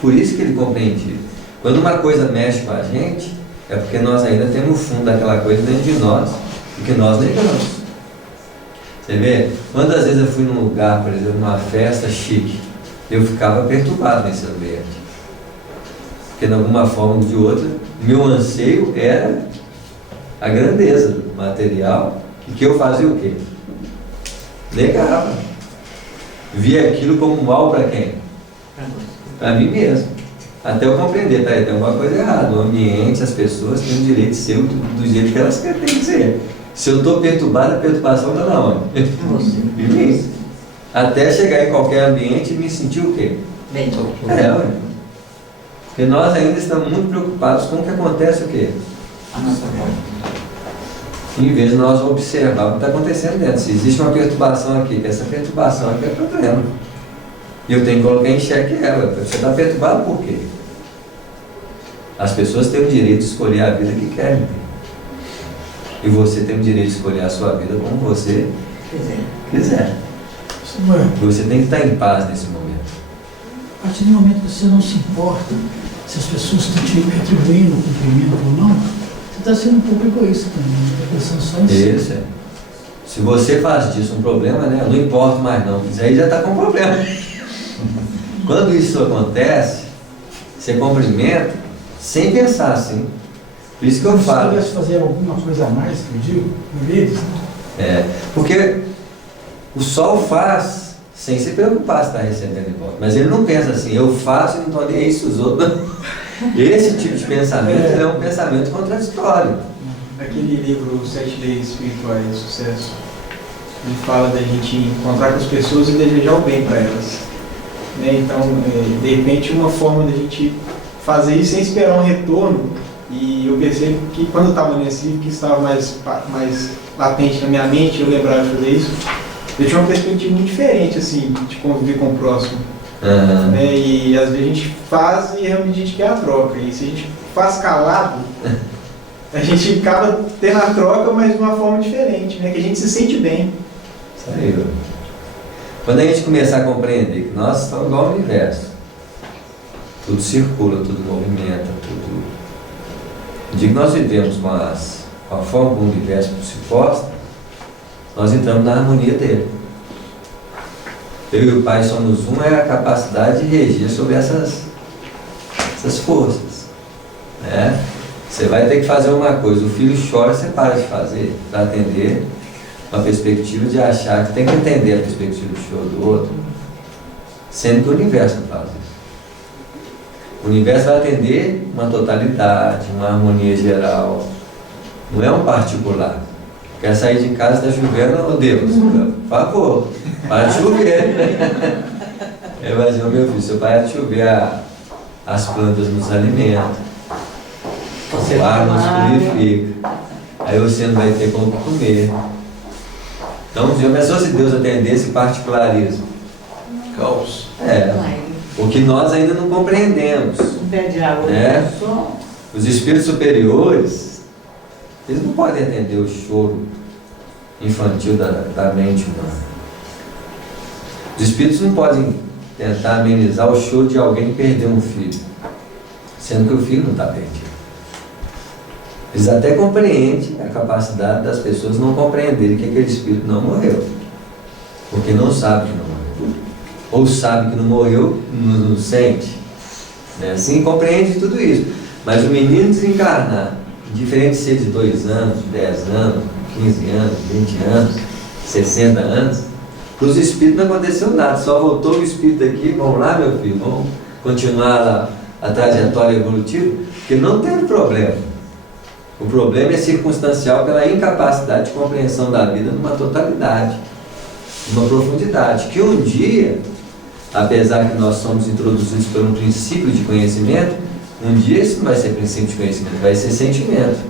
Por isso que ele compreendia. Quando uma coisa mexe com a gente, é porque nós ainda temos o fundo daquela coisa dentro de nós, e que nós negamos. Você vê? Quantas vezes eu fui num lugar, por exemplo, numa festa chique, eu ficava perturbado nesse ambiente. Porque de alguma forma ou de outra, meu anseio era a grandeza do material, e que eu fazia o quê? Negava. Via aquilo como mal para quem? Para mim mesmo. Até eu compreender, peraí, tem alguma coisa errada. O ambiente, as pessoas têm o direito de ser do jeito que elas têm que ser. Se eu estou perturbado, a perturbação está na onde? Em mim. Até chegar em qualquer ambiente e me sentir o quê? Bem, ué. Porque nós ainda estamos muito preocupados com o que acontece o quê? a nossa volta. Em vez de nós observar o que está acontecendo dentro. Se existe uma perturbação aqui, que essa perturbação aqui é problema. E eu tenho que colocar em xeque ela. Você está perturbado por quê? As pessoas têm o direito de escolher a vida que querem. E você tem o direito de escolher a sua vida como você quiser. Você tem que estar em paz nesse momento. A partir do momento que você não se importa se as pessoas estão te retribuindo o cumprimento ou não, você está sendo um pouco egoísta também, está pensando só em si. Isso, é. Se você faz disso um problema, né? Não importa mais não, isso aí já está com problema. Quando isso acontece, você cumprimenta sem pensar assim. Por isso que eu falo. Se pudesse fazer alguma coisa a mais, que eu digo, por eles, porque o sol faz sem se preocupar se está recebendo de volta. Mas ele não pensa assim, eu faço e não estou nem aí se os outros. Esse tipo de pensamento é um pensamento contraditório. Naquele livro, 7 Leis Espirituais de Sucesso, ele fala da gente encontrar com as pessoas e desejar o bem para elas. Né? Então, de repente, uma forma da gente fazer isso sem esperar um retorno. E eu percebo que quando eu estava nesse livro, que estava mais latente na minha mente, eu lembrava de fazer isso, eu tinha uma perspectiva muito diferente, assim, de conviver com o próximo. Né? E às vezes a gente faz e realmente a gente quer a troca. E se a gente faz calado, a gente acaba tendo a troca, mas de uma forma diferente, né? Que a gente se sente bem. Isso aí. Quando a gente começar a compreender que nós estamos igual ao universo, tudo circula, tudo movimenta, tudo... De que nós vivemos com a forma como o universo se posta, nós entramos na harmonia dele. Eu e o Pai somos um, é a capacidade de regir sobre essas forças. Né? Você vai ter que fazer uma coisa, o filho chora, você para de fazer, para atender uma perspectiva de achar que tem que entender a perspectiva do choro do outro, sendo que o universo não faz isso. O universo vai atender uma totalidade, uma harmonia geral, não é um particular. Quer sair de casa, está chovendo, oh Deus, por favor, para de chover. Imagina, meu filho, se eu parar de chover, as plantas nos alimentam, o ar nos purifica, aí você não vai ter como comer. Então, já pensou se Deus atender esse particularismo? Caos. O que nós ainda não compreendemos. Né? Os espíritos superiores, eles não podem atender o choro infantil da mente humana. Os espíritos não podem tentar amenizar o choro de alguém que perdeu um filho, sendo que o filho não está perdido. Eles até compreendem a capacidade das pessoas não compreenderem que aquele espírito não morreu. porque não sabe que não morreu. Ou sabe que não morreu, não sente. Né? Assim compreende tudo isso. Mas o menino desencarnar, indiferente de ser de 2 anos, 10 anos, 15 anos, 20 anos, 60 anos, para os espíritos não aconteceu nada, só voltou o espírito aqui, vamos lá meu filho, vamos continuar a trajetória evolutiva, porque não teve problema. O problema é circunstancial pela incapacidade de compreensão da vida numa totalidade, numa profundidade, que um dia, apesar que nós somos introduzidos por um princípio de conhecimento, um dia isso não vai ser princípio de conhecimento, vai ser sentimento.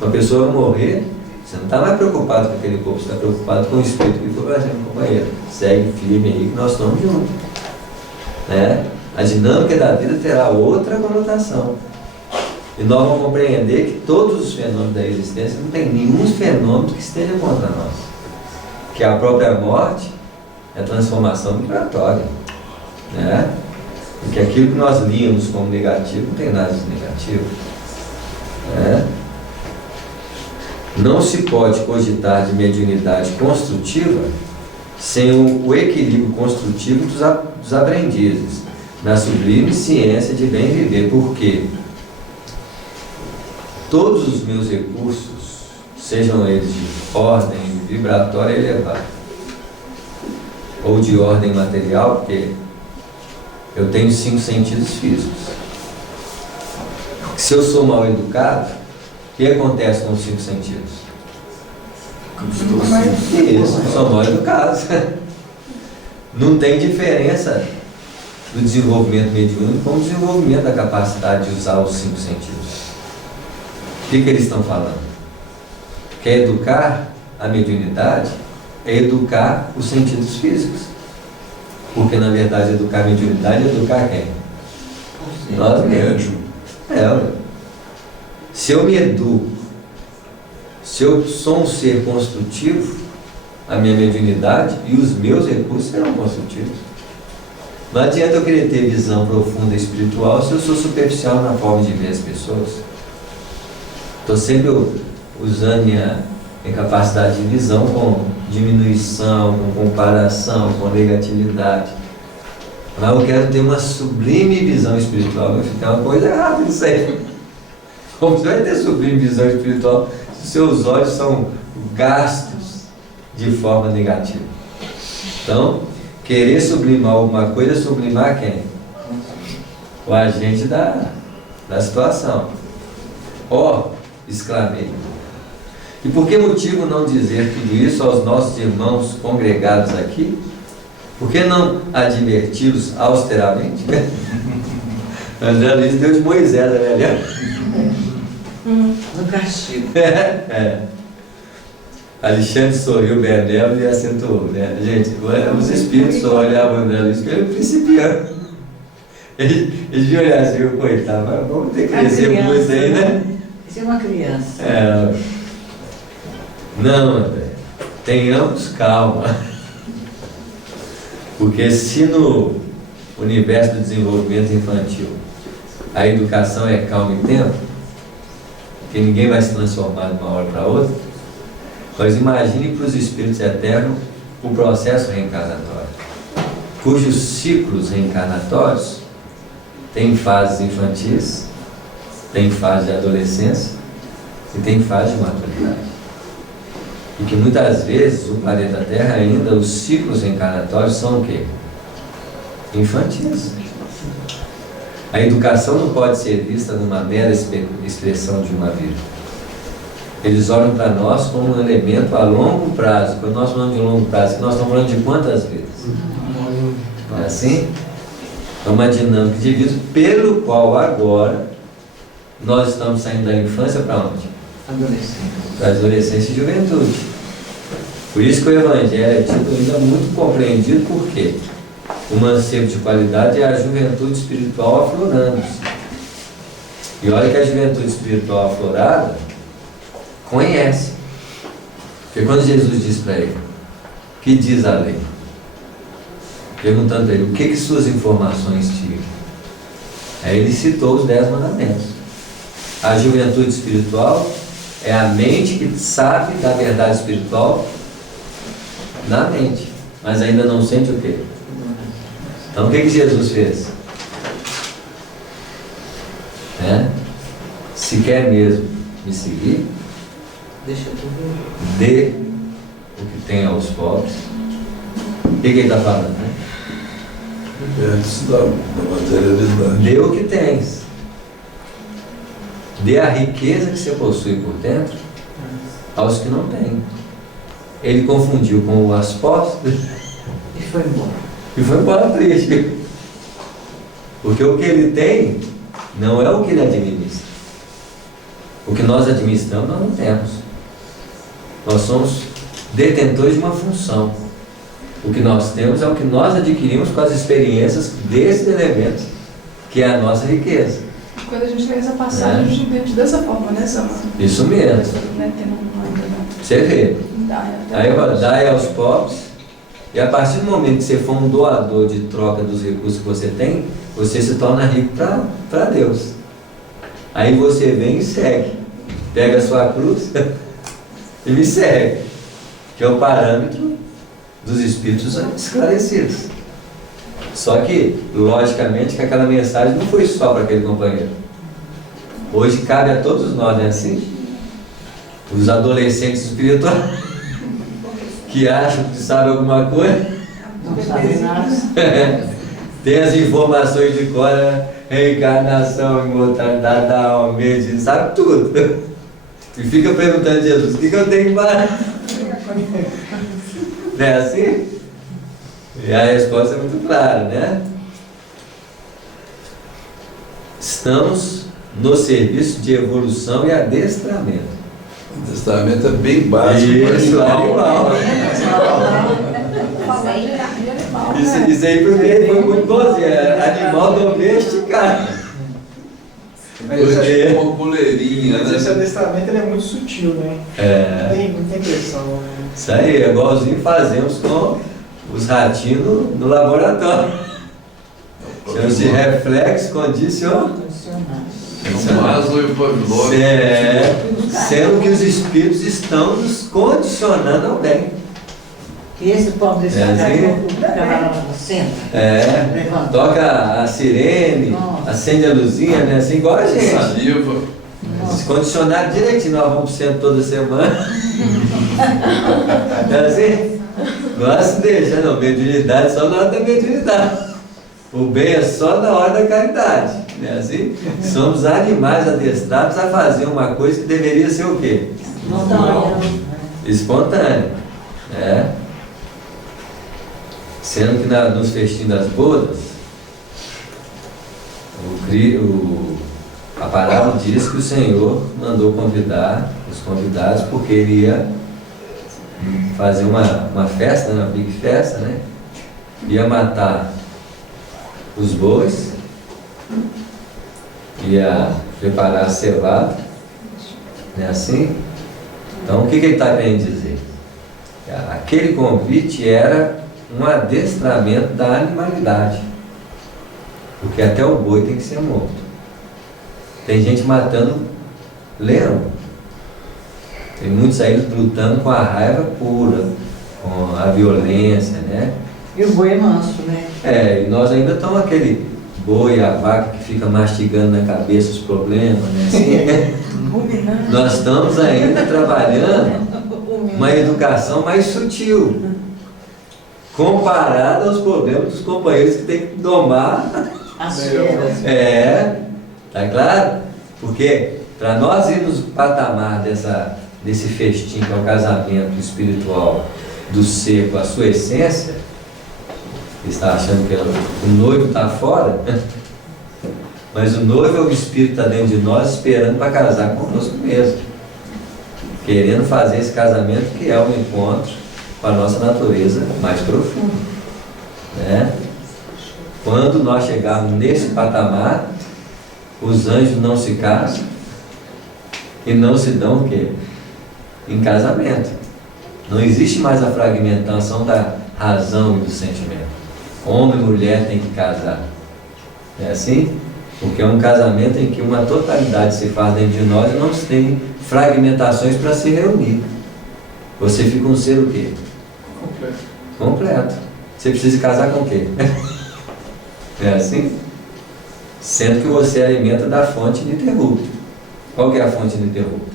Uma pessoa vai morrer, você não está mais preocupado com aquele corpo, você está preocupado com o espírito que foi para a gente, companheiro. Segue firme aí que nós estamos juntos. Né? A dinâmica da vida terá outra conotação. E nós vamos compreender que todos os fenômenos da existência, não tem nenhum fenômeno que esteja contra nós. Que a própria morte é a transformação vibratória. Né? Porque aquilo que nós líamos como negativo, não tem nada de negativo. Né? Não se pode cogitar de mediunidade construtiva sem o equilíbrio construtivo dos aprendizes, na sublime ciência de bem viver. Por quê? Todos os meus recursos, sejam eles de ordem vibratória elevada, ou de ordem material, porque eu tenho 5 sentidos físicos. Se eu sou mal educado, o que acontece com os 5 sentidos? Isso, são mal educados. Não tem diferença do desenvolvimento mediúnico com o desenvolvimento da capacidade de usar os 5 sentidos. O que eles estão falando? Que educar a mediunidade é educar os sentidos físicos. Porque, na verdade, educar a mediunidade é educar quem? Nós mesmos. Se eu me educo, se eu sou um ser construtivo, a minha mediunidade e os meus recursos serão construtivos. Não adianta eu querer ter visão profunda espiritual se eu sou superficial na forma de ver as pessoas. Estou sempre usando minha capacidade de visão com diminuição, com comparação, com negatividade. Mas eu quero ter uma sublime visão espiritual, vai ficar uma coisa errada isso aí. Como você vai ter sublime visão espiritual se seus olhos são gastos de forma negativa? Então, querer sublimar alguma coisa é sublimar quem? O agente da situação. Exclamei. E por que motivo não dizer tudo isso aos nossos irmãos congregados aqui? Por que não adverti-los austeramente? André Luiz deu de Moisés, né? No castigo. Alexandre sorriu benévolo e acentuou, né? Gente, os espíritos só olhavam o André Luiz porque ele é principiante. Eles deviam olhar assim, coitado, vamos ter que crescer muito aí, né? Isso é uma criança. Não, André, tenhamos calma. Porque se no universo do desenvolvimento infantil a educação é calma e tempo, que ninguém vai se transformar de uma hora para outra, mas imagine para os espíritos eternos o processo reencarnatório, cujos ciclos reencarnatórios têm fases infantis, tem fase de adolescência e tem fase de maturidade. E que muitas vezes o planeta Terra ainda, os ciclos reencarnatórios são o quê? Infantis. A educação não pode ser vista numa mera expressão de uma vida. Eles olham para nós como um elemento a longo prazo. Quando nós falamos de longo prazo, nós estamos falando de quantas vezes? Não é assim? É uma dinâmica de vida pelo qual agora nós estamos saindo da infância para onde? Para a adolescência e juventude. Por isso que o Evangelho é tido ainda muito compreendido, porque o mancebo de qualidade é a juventude espiritual aflorando. E olha que a juventude espiritual aflorada conhece. Porque quando Jesus diz para ele, o que diz a lei? Perguntando a ele, o que suas informações tinham? Aí ele citou os 10 mandamentos. A juventude espiritual é a mente que sabe da verdade espiritual na mente. mas ainda não sente o quê? Então o que Jesus fez? Se quer mesmo me seguir, Deixa tudo. dê o que tem aos pobres. O que ele está falando? Né? Liberte-se da materialidade. Dê o que tens. Dê a riqueza que você possui por dentro aos que não têm. Ele confundiu com as posses E foi embora. e foi embora triste. Porque o que ele tem não é o que ele administra. O que nós administramos nós não temos. Nós somos detentores de uma função. O que nós temos é o que nós adquirimos com as experiências desses elementos, que é a nossa riqueza. Quando a gente lê essa passagem, a gente entende dessa forma, né, Samuel? Isso mesmo. Você vê. Aí dai aos pobres, e a partir do momento que você for um doador de troca dos recursos que você tem, você se torna rico para Deus. Aí você vem e segue. Pega a sua cruz e me segue. Que é o parâmetro dos espíritos esclarecidos. Só que, logicamente, que aquela mensagem não foi só para aquele companheiro. Hoje cabe a todos nós, não é assim? Os adolescentes espirituais que acham que sabem alguma coisa, Não sabe nada. tem as informações de cor, reencarnação, imortalidade da alma, medicina, sabe tudo. E fica perguntando a Jesus, o que eu tenho que fazer? Não é assim? E a resposta é muito clara, né? Estamos no serviço de evolução e adestramento. O testamento é bem básico. Isso, animal. Isso aí para mim foi muito bonzinho, animal domesticado. É uma coleirinha, Mas esse né? adestramento ele é muito sutil, né? Não tem pressão. Né? Isso aí, é igualzinho fazemos com os ratinhos no laboratório. Chama-se reflexo condicionado. Maslow e Pavlov. Sendo que os espíritos estão nos condicionando ao bem. E esse pobre desse É cara assim? fica lá no centro. Levanta. Toca a sirene, acende a luzinha, né? Assim igual a gente. Saliva. Se condicionar direitinho, nós vamos pro centro toda semana. É assim? Gosto de deixar, não, mediunidade só na hora da mediunidade. O bem é só na hora da caridade. Não é assim? Somos animais adestrados a fazer uma coisa que deveria ser o quê? Espontâneo. Né? Sendo que nos festinhos das bodas, a parábola diz que o Senhor mandou convidar os convidados porque ele ia fazer uma festa, uma big festa, né? Ia matar os bois, ia preparar a cevada, não é assim? Então o que ele está querendo dizer? Aquele convite era um adestramento da animalidade, porque até o boi tem que ser morto. Tem gente matando leão, tem muitos aí lutando com a raiva pura, com a violência, né? E o boi é manso, né? E nós ainda estamos aquele boi, a vaca que fica mastigando na cabeça os problemas, né? Assim, nós estamos ainda trabalhando uma educação mais sutil, comparada aos problemas dos companheiros que tem que domar. As feras. Tá claro? Porque para nós irmos no patamar desse festim que é o casamento espiritual do ser com a sua essência, está achando que o noivo está fora, mas o noivo é o espírito que está dentro de nós esperando para casar conosco mesmo, querendo fazer esse casamento que é um encontro com a nossa natureza mais profunda, né? Quando nós chegarmos nesse patamar, os anjos não se casam e não se dão o quê? Em casamento. Não existe mais a fragmentação da razão e do sentimento. Homem e mulher têm que casar. É assim? Porque é um casamento em que uma totalidade se faz dentro de nós e não se tem fragmentações para se reunir. Você fica um ser o quê? Completo. Você precisa casar com o quê? É assim? Sendo que você alimenta da fonte ininterrupta. Qual que é a fonte ininterrupta?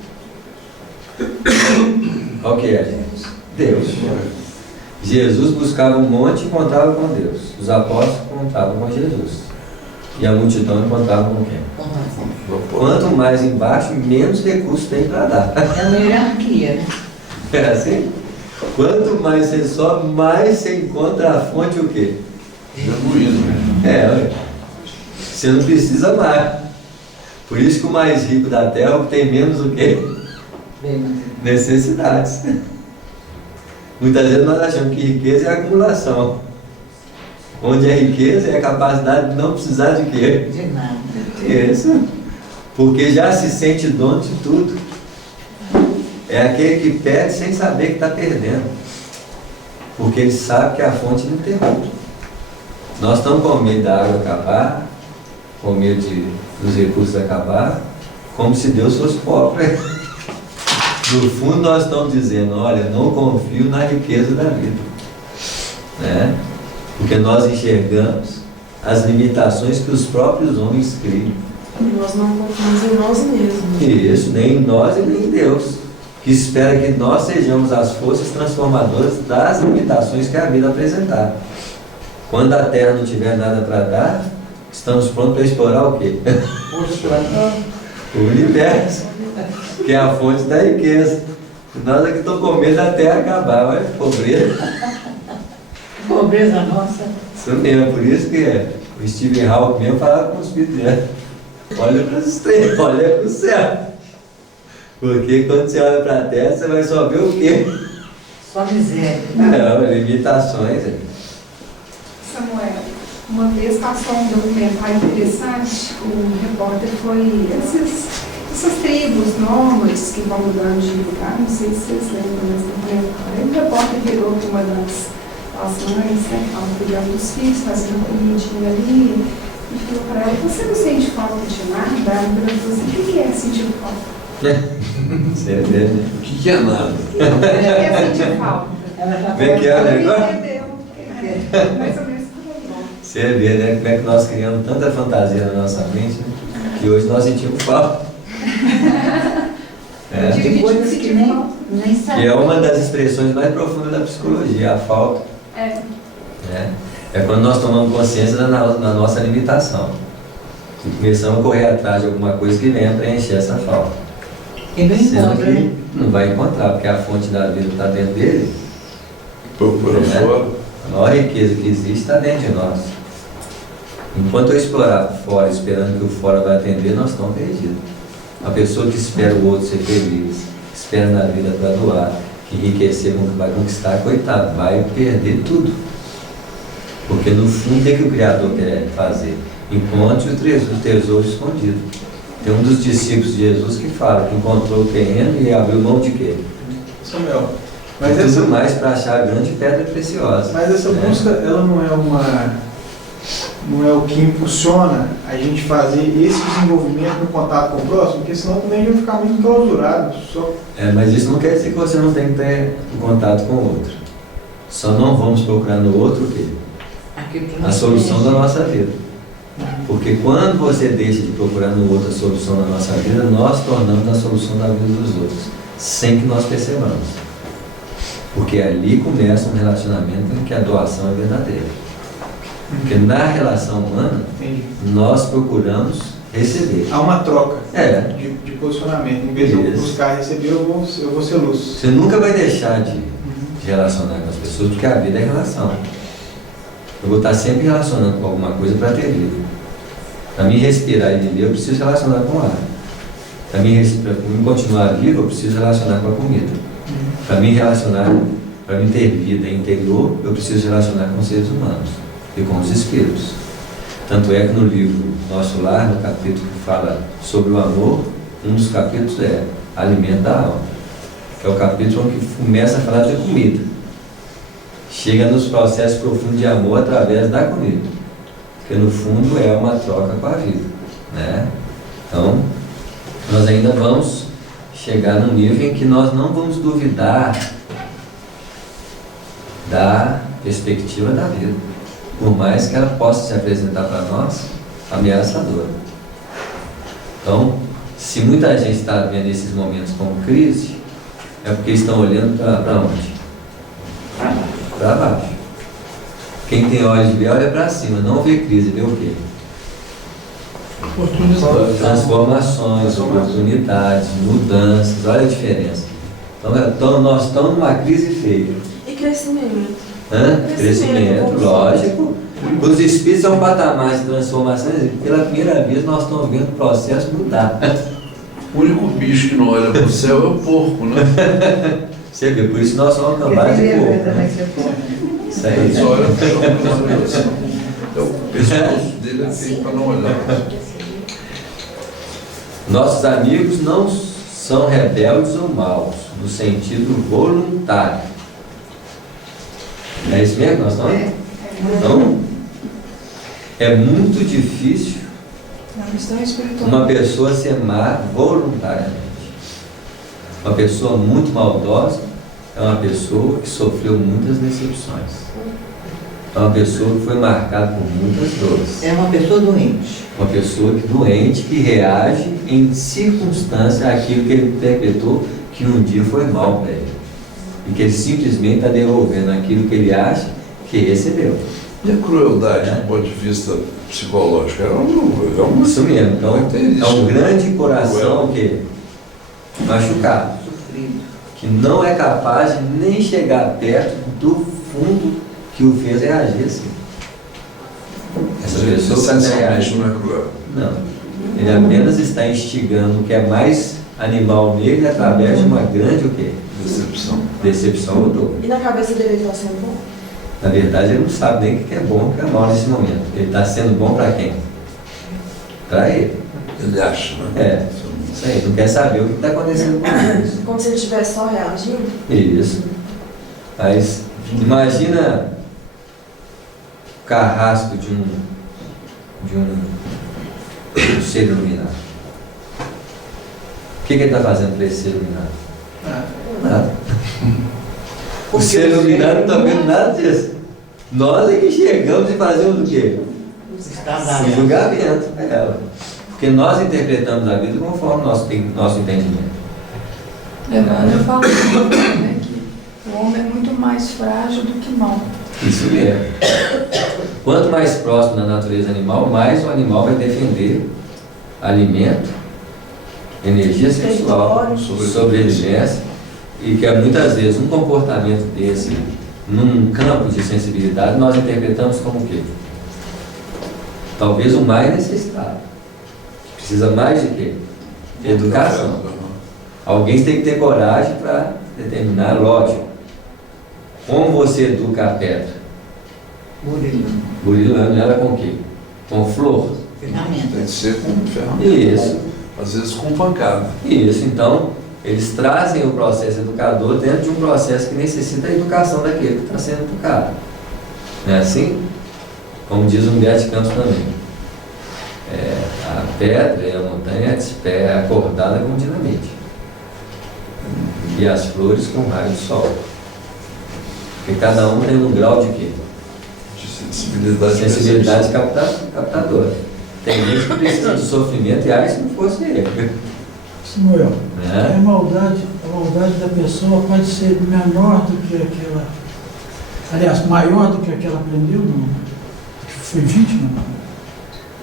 Qual que é, gente? Deus. Jesus buscava um monte e encontrava com Deus. Os apóstolos encontravam com Jesus. E a multidão encontrava com quem? Quanto mais embaixo, menos recursos tem para dar. É uma hierarquia, né? É assim? Quanto mais você sobe, mais você encontra a fonte o quê? Genuíno, né? Ué. Você não precisa mais. Por isso que o mais rico da terra é o que tem menos o quê? Necessidades. Muitas vezes nós achamos que riqueza é acumulação. Onde é riqueza é a capacidade de não precisar de quê? De nada. Isso. Porque já se sente dono de tudo. É aquele que perde sem saber que está perdendo. Porque ele sabe que a fonte não interrompe. Nós estamos com medo da água acabar, com medo dos recursos acabar, como se Deus fosse pobre. No fundo nós estamos dizendo, olha, não confio na riqueza da vida. Né? Porque nós enxergamos as limitações que os próprios homens criam. Nós não confiamos em nós mesmos. Isso, nem em nós e nem em Deus, que espera que nós sejamos as forças transformadoras das limitações que a vida apresentar. Quando a Terra não tiver nada para dar, estamos prontos para explorar o quê? O universo, que é a fonte da riqueza. Nós aqui estamos com medo da Terra acabar, olha, pobreza. Pobreza nossa. Isso mesmo, por isso que o Stephen Hawking mesmo falava com os filhos dele. Olha para as estrelas, olha para o céu. Porque quando você olha para a Terra, você vai só ver o quê? Só miséria. Não, limitações. Samuel, uma vez passou um documentário interessante, o repórter foi essas tribos nômades que vão mudando de lugar, não sei se vocês lembram desse documentário. Aí o repórter virou para uma das mães, né, que estavam cuidando dos filhos, fazendo comidinha ali, e falou para ela, você não sente falta de nada? Ela falou assim, o que é sentir falta? Você vê, né? O que é nada? O que é sentir falta? Como é que é o negócio? Entendeu? Mais ou menos por aí. Você vê, né? Como é que nós criamos tanta fantasia na nossa mente, né? Que hoje nós sentimos falta. É. De coisas que nem Que sabem. é uma das expressões mais profundas da psicologia, a falta. É. É quando nós tomamos consciência da nossa limitação. E começamos a correr atrás de alguma coisa que venha preencher essa falta. E não Sendo encontra, né? que não vai encontrar, porque a fonte da vida está dentro dele. Procura fora. A maior riqueza que existe está dentro de nós. Enquanto eu explorar fora, esperando que o fora vai atender, nós estamos perdidos. A pessoa que espera o outro ser feliz, espera na vida para doar, que enriquecer, vai conquistar, coitado, vai perder tudo. Porque no fundo, o que o Criador quer fazer? Encontre o tesouro escondido. Tem um dos discípulos de Jesus que fala que encontrou o terreno e abriu mão de quê? Samuel, Mas mas tudo essa, mais para achar a grande pedra preciosa. mas essa né? busca, ela não é o que impulsiona a gente fazer esse desenvolvimento no contato com o próximo, porque senão também a gente vai ficar muito clausurado. Mas isso não quer dizer que você não tem que ter um contato com o outro. Só não vamos procurar no outro o quê? A solução da nossa vida. Porque quando você deixa de procurar no outro a solução da nossa vida, nós tornamos a solução da vida dos outros, sem que nós percebamos. Porque ali começa um relacionamento em que a doação é verdadeira. Porque na relação humana, Entendi. nós procuramos receber. Há uma troca de posicionamento. Em vez de eu Isso. buscar receber, eu vou ser luz. Você nunca vai deixar de relacionar com as pessoas, porque a vida é relação. Eu vou estar sempre relacionando com alguma coisa para ter vida. Para mim respirar e viver, eu preciso relacionar com o ar. Para mim continuar vivo, eu preciso relacionar com a comida. Para mim ter vida interior, eu preciso relacionar com os seres humanos e com os espíritos. Tanto é que no livro Nosso Lar, no capítulo que fala sobre o amor, um dos capítulos é Alimento da Alma, que é o capítulo que começa a falar de comida. Chega nos processos profundos de amor através da comida, porque no fundo é uma troca com a vida, né? Então, nós ainda vamos chegar num nível em que nós não vamos duvidar da perspectiva da vida, por mais que ela possa se apresentar para nós ameaçadora. Então, se muita gente está vendo esses momentos como crise, é porque estão olhando para onde? Para baixo. Quem tem olhos de ver, olha para cima, não vê crise, vê o quê? Transformações, oportunidades, mudanças, olha a diferença. Então nós estamos numa crise feia. E crescimento. Crescimento, lógico. Os espíritos são patamares de transformações. Pela primeira vez nós estamos vendo o processo mudar. O único bicho que não olha para o céu é o porco, né? Você vê, por isso nós somos cambais de porco. Isso aí. Eles olham para o céu. Então, o pescoço dele é feito para não olhar. Nossos amigos não são rebeldes ou maus, no sentido voluntário. É isso mesmo que nós estamos? Então, é muito difícil uma pessoa ser má voluntariamente. Uma pessoa muito maldosa é uma pessoa que sofreu muitas decepções. É uma pessoa que foi marcada por muitas dores. É uma pessoa doente. Uma pessoa doente que reage em circunstância àquilo que ele interpretou que um dia foi mal para ele. E que ele simplesmente está devolvendo aquilo que ele acha que recebeu. E a crueldade, do ponto de vista psicológico? É uma isso mesmo. Então, é um grande coração que machucado, que não é capaz de nem chegar perto do fundo que o fez reagir assim. Essa pessoa está reagindo. Não é cruel. Não. Ele apenas está instigando o que é mais animal nele através de uma grande o quê? Decepção ou dor. E na cabeça dele ele está sendo bom? Na verdade, ele não sabe nem o que é bom e o que é mal nesse momento. Ele está sendo bom para quem? Para ele. Ele acha, né? Isso aí. Não quer saber o que está acontecendo com ele. Como se ele estivesse só reagindo? Isso. Mas imagina o carrasco de um ser iluminado. O que ele está fazendo para esse ser iluminado? Nada. O ser iluminado não está vendo nada disso. Nós é que chegamos e fazemos o quê? Julgamento. Porque nós interpretamos a vida conforme nosso entendimento. Emmanuel falou, né, que o homem é muito mais frágil do que mal. Isso mesmo. Quanto mais próximo da natureza animal, mais o animal vai defender alimento, energia sexual, sobrevivência, e que muitas vezes um comportamento desse, num campo de sensibilidade, nós interpretamos como o quê? Talvez o mais necessitado. Precisa mais de quê? De educação. Alguém tem que ter coragem para determinar, lógico. Como você educa a pedra? Burilando ela com o quê? Com flor. Ferramenta. Tem que ser com ferramenta. Isso. Às vezes com pancada. Isso. Então, eles trazem o processo educador dentro de um processo que necessita a educação daquele que está sendo educado. Não é assim? Como diz o Humberto Campos também. A pedra e a montanha é acordada com dinamite. E as flores com raio de sol. Porque cada um tem um grau de quê? De sensibilidade. Sensibilidade captadora. Tem gente que precisa de sofrimento e acha que não fosse ele. Samuel, a maldade da pessoa pode ser menor do que aquela, aliás, maior do que aquela aprendeu, não? Que foi vítima, não?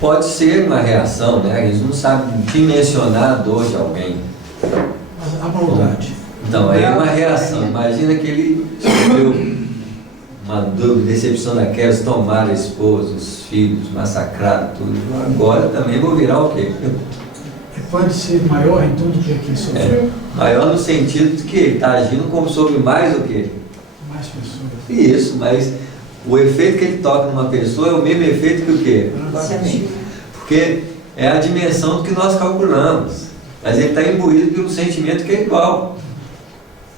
Pode ser uma reação, né? Eles não sabem dimensionar a dor de alguém. A maldade. Então, aí é uma reação. Imagina que ele sofreu uma dúvida, decepção daquelas, tomaram a esposa, os filhos, massacraram tudo. Agora também vou virar o quê? Pode ser maior então do que quem sofreu? Maior no sentido de que ele está agindo como sobre mais o quê? Mais pessoas. Isso, mas o efeito que ele toca numa pessoa é o mesmo efeito que o quê? Porque é a dimensão do que nós calculamos. Mas ele está imbuído pelo sentimento que é igual.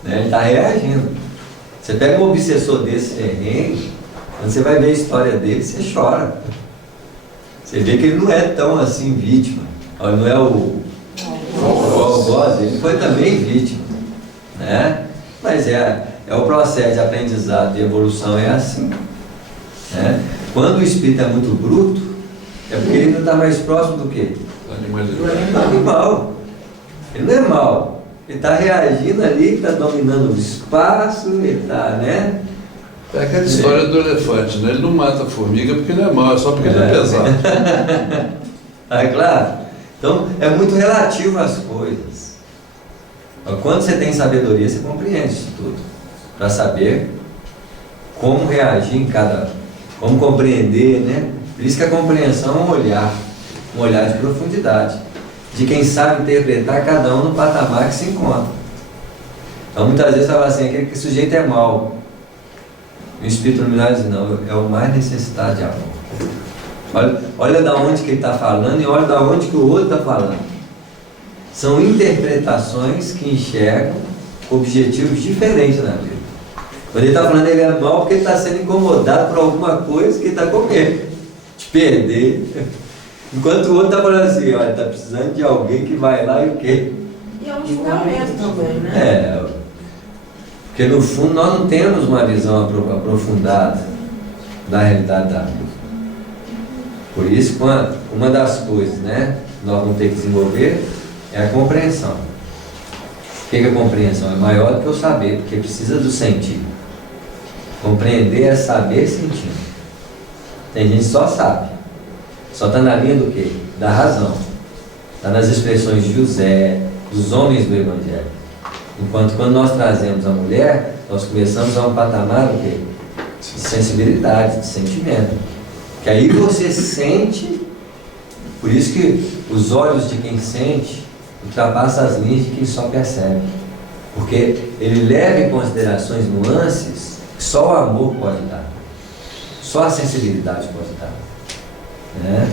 Né? Ele está reagindo. Você pega um obsessor desse ferrenho, quando você vai ver a história dele, você chora. Você vê que ele não é tão assim vítima. Ele não é o algoz, ele foi também vítima. Né? Mas o processo de aprendizado, de evolução é assim. Né? Quando o espírito é muito bruto, é porque ele não está mais próximo do quê? Do animal. Ele não é mau. Ele está reagindo ali, está dominando o espaço, ele está, né? É aquela história do elefante, né? Ele não mata a formiga porque ele é mau, é só porque ele é pesado. É claro. Então, é muito relativo às coisas. Quando você tem sabedoria, você compreende isso tudo. Para saber como reagir em cada... Como compreender, né? Por isso que a compreensão é um olhar de profundidade. De quem sabe interpretar cada um no patamar que se encontra. Então, muitas vezes, fala assim, aquele que sujeito é mau. O Espírito Iluminado diz, não, é o mais necessitado de amor. Olha da onde que ele está falando e olha da onde que o outro está falando. São interpretações que enxergam objetivos diferentes na vida. Quando ele está falando ele é mau porque ele está sendo incomodado por alguma coisa que ele está com medo de perder. Enquanto o outro está falando assim, olha, está precisando de alguém que vai lá e o quê? E é um julgamento também, né? Porque no fundo nós não temos uma visão aprofundada da realidade da vida. Por isso, uma das coisas, né, que nós vamos ter que desenvolver é a compreensão. O que é a compreensão? É maior do que o saber, porque precisa do sentir. Compreender é saber sentindo. Tem gente que só sabe. Só está na linha do quê? Da razão. Está nas expressões de José, dos homens do Evangelho. Enquanto quando nós trazemos a mulher, nós começamos a um patamar do quê? De sensibilidade, de sentimento. Que aí você sente, por isso que os olhos de quem sente ultrapassam as linhas de quem só percebe. Porque ele leva em considerações nuances que só o amor pode dar. Só a sensibilidade pode dar. Né?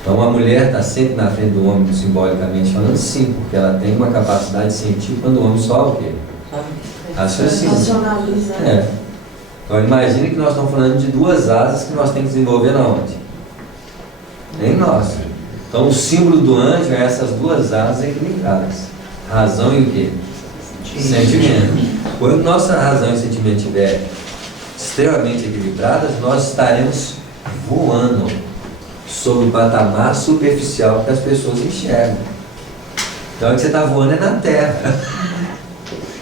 Então a mulher está sempre na frente do homem, simbolicamente falando, sim, porque ela tem uma capacidade de sentir quando o homem só o quê? Racionaliza. Então imagine que nós estamos falando de duas asas que nós temos que desenvolver na onde? Em nós. Então o símbolo do anjo é essas duas asas equilibradas. Razão e o quê? Sentimento. Quando nossa razão e sentimento estiver extremamente equilibradas, nós estaremos voando sobre o patamar superficial que as pessoas enxergam. Então, o que você está voando é na Terra.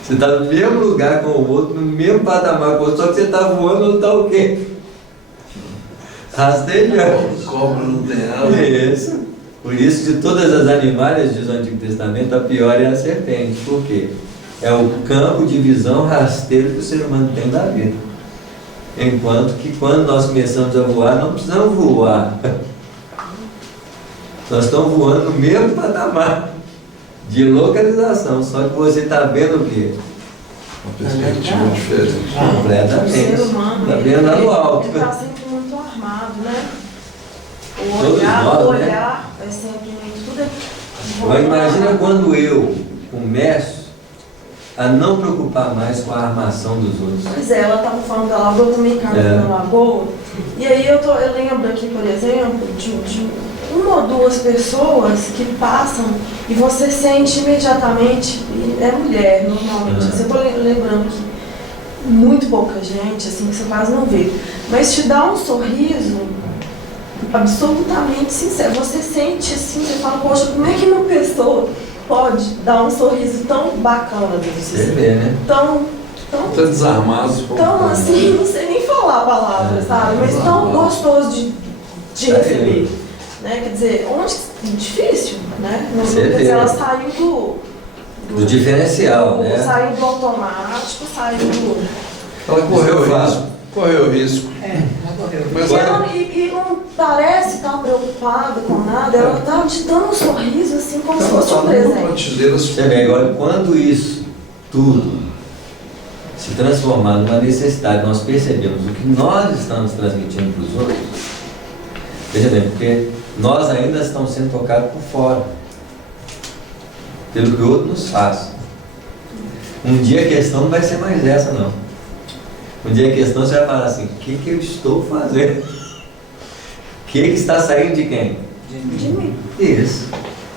Você está no mesmo lugar com o outro, no mesmo patamar com o outro, só que você está voando, não está o quê? Rastejando. Cobra não tem asa. Isso. Por isso, de todas as animais, diz o Antigo Testamento, a pior é a serpente. Por quê? É o campo de visão rasteiro que o ser humano tem da vida. Enquanto que quando nós começamos a voar, não precisamos voar. Nós estamos voando no mesmo patamar de localização, só que você está vendo o quê? Uma perspectiva diferente. Completamente. O ser humano, Está vendo lá no alto. ele está sempre muito armado, né? Todos nós, o né? olhar é sempre muito... Tudo é... Agora imagina quando eu começo a não preocupar mais com a armação dos outros. Pois é, ela estava falando da lagoa, eu também caminho na lagoa. E aí eu lembro aqui, por exemplo, de uma ou duas pessoas que passam e você sente imediatamente, e é mulher normalmente, você estou lembrando que muito pouca gente, assim, que você quase não vê, mas te dá um sorriso absolutamente sincero. Você sente assim, você fala, poxa, como é que uma pessoa pode dar um sorriso tão bacana de você? Você vê, né? Tá desarmado. Tão assim, não sei nem falar a palavra, sabe? Mas tão gostoso de receber. Né? Quer dizer, difícil, né? Ela saiu do diferencial, né? Saiu do automático, saiu do... Ela correu risco. Mas e não parece estar preocupada com nada, ela está te dando um sorriso assim, como se fosse um presente. Você vê, agora, quando isso tudo se transformar numa necessidade, nós percebemos o que nós estamos transmitindo para os outros, veja bem, porque nós ainda estamos sendo tocados por fora, pelo que o outro nos faz. Um dia a questão não vai ser mais essa, não. Um dia a questão você vai falar assim, o que eu estou fazendo? O que está saindo de quem? De mim. Isso.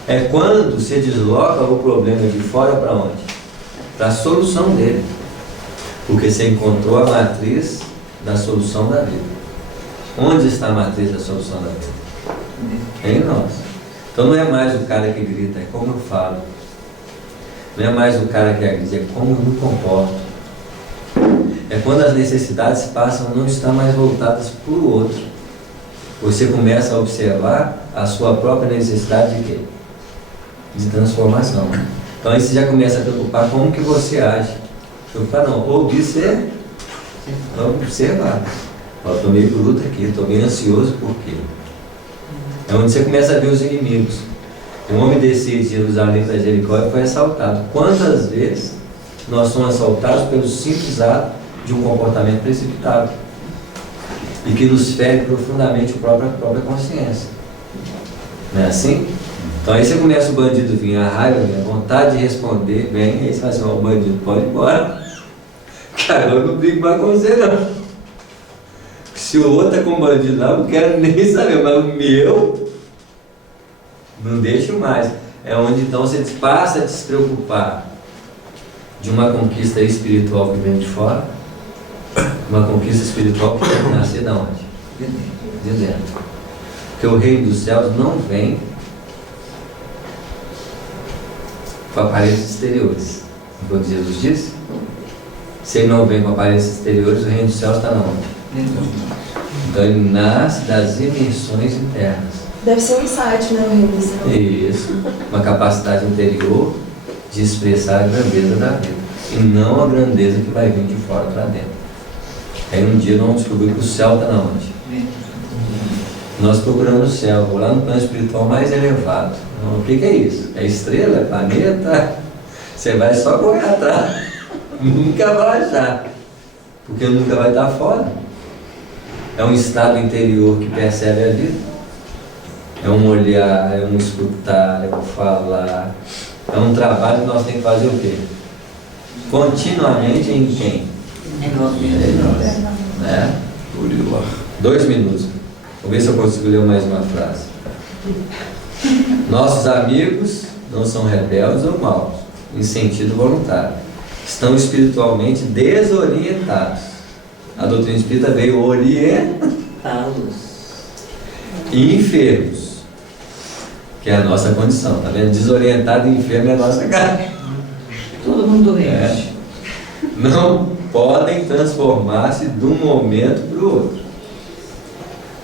É quando você desloca o problema de fora para onde? Para a solução dele. Porque você encontrou a matriz da solução da vida. Onde está a matriz da solução da vida? Em nós. Então não é mais o cara que grita, é como eu falo. Não é mais o cara que agride, é como eu me comporto. É quando as necessidades passam a não estar mais voltadas para o outro. Você começa a observar a sua própria necessidade de quê? De transformação. Então aí você já começa a preocupar como que você age. Preocupar não, observar. Estou meio bruto aqui, estou meio ansioso, por quê? É onde você começa a ver os inimigos. Um homem descia de Jerusalém para Jericó e foi assaltado. Quantas vezes nós somos assaltados pelo simples ato de um comportamento precipitado e que nos fere profundamente a própria consciência? Não é assim? Então aí você começa o bandido vir, a raiva vem, a vontade de responder vem, aí você fala assim, ó, o bandido pode ir embora. Cara, eu não brigo mais com você não. Se o outro está com o bandido lá, eu não quero nem saber, mas o meu, não deixo mais. É onde então você passa a se preocupar de uma conquista espiritual que vem de fora, uma conquista espiritual que deve nascer de onde? De dentro. Porque o reino dos céus não vem com aparências exteriores. Como Jesus disse? Se ele não vem com aparências exteriores, o reino dos céus está onde? Então ele nasce das imersões internas. Deve ser um insight, né, o reino dos céus? Isso, uma capacidade interior de expressar a grandeza da vida. E não a grandeza que vai vir de fora para dentro. Aí um dia nós vamos descobrir que o céu está na onde? Nós procuramos o céu, vou lá no plano espiritual mais elevado. Então, o que é isso? É estrela? É planeta? Você vai só correr atrás. Nunca vai achar. Porque nunca vai estar fora. É um estado interior que percebe a vida. É um olhar, é um escutar, é um falar. É um trabalho que nós temos que fazer o quê? Continuamente em quem? Em nós. Né? 2 minutos. Vou ver se eu consigo ler mais uma frase. Nossos amigos não são rebeldes ou maus, em sentido voluntário. Estão espiritualmente desorientados. A doutrina espírita veio orientá-los. E enfermos, que é a nossa condição. Está vendo? Desorientado e enfermo é a nossa cara. Todo mundo doente. Não podem transformar-se de um momento para o outro.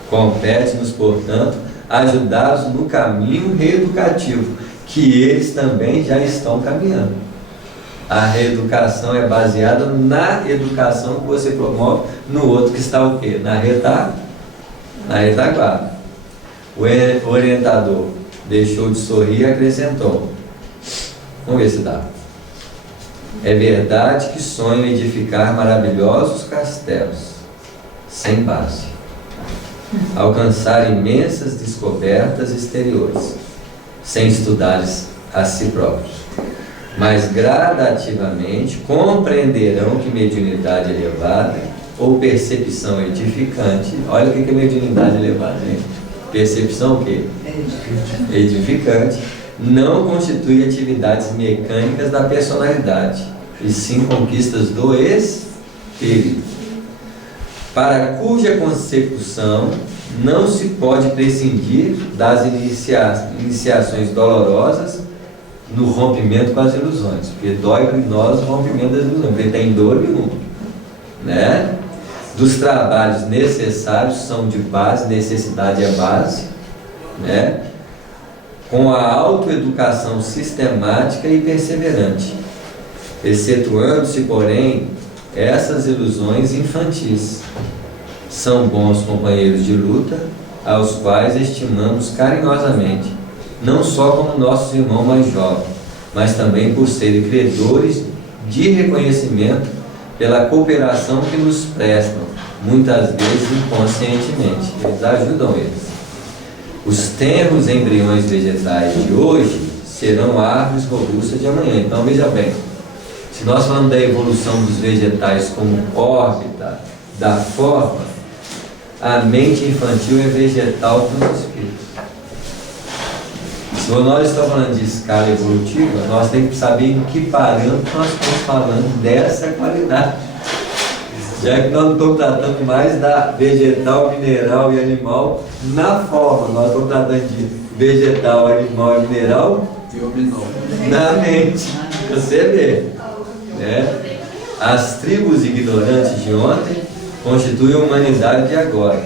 Compete-nos, portanto, ajudá-los no caminho reeducativo, que eles também já estão caminhando. A reeducação é baseada na educação que você promove no outro que está o quê? Na retaguarda. O orientador deixou de sorrir e acrescentou. Vamos ver se dá. É verdade que sonham edificar maravilhosos castelos, sem base, alcançar imensas descobertas exteriores, sem estudares a si próprios. Mas gradativamente compreenderão que mediunidade elevada ou percepção edificante, olha o que é mediunidade elevada, gente. Percepção o quê? Edificante, não constitui atividades mecânicas da personalidade, e sim conquistas do espírito, para cuja consecução não se pode prescindir das iniciações dolorosas no rompimento com as ilusões, porque dói em nós o rompimento das ilusões, porque tem dor nenhuma, né? Dos trabalhos necessários são de base, necessidade é base, né? Com a autoeducação sistemática e perseverante, excetuando-se, porém, essas ilusões infantis. São bons companheiros de luta, aos quais estimamos carinhosamente, não só como nossos irmãos mais jovens, mas também por serem credores de reconhecimento pela cooperação que nos prestam, muitas vezes inconscientemente. Eles ajudam eles. Os tenros embriões vegetais de hoje serão árvores robustas de amanhã. Então veja bem, se nós falamos da evolução dos vegetais como órbita da forma, a mente infantil é vegetal dos espíritos. Se nós estamos falando de escala evolutiva, nós temos que saber em que parâmetro nós estamos falando dessa qualidade. Já que nós não estamos tratando mais da vegetal, mineral e animal na forma, nós estamos tratando de vegetal, animal e mineral E o não. na mente. Você vê, né? As tribos ignorantes de ontem constituem a humanidade de agora.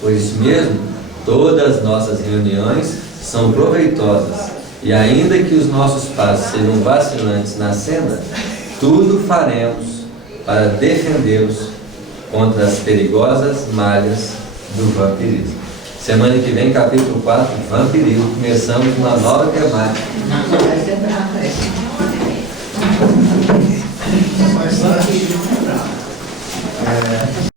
Por isso mesmo, todas as nossas reuniões são proveitosas. E ainda que os nossos passos sejam vacilantes na senda, tudo faremos para defendê-los contra as perigosas malhas do vampirismo. Semana que vem, capítulo 4, vampirismo. Começamos uma nova temática. Vai ser brava, Mas,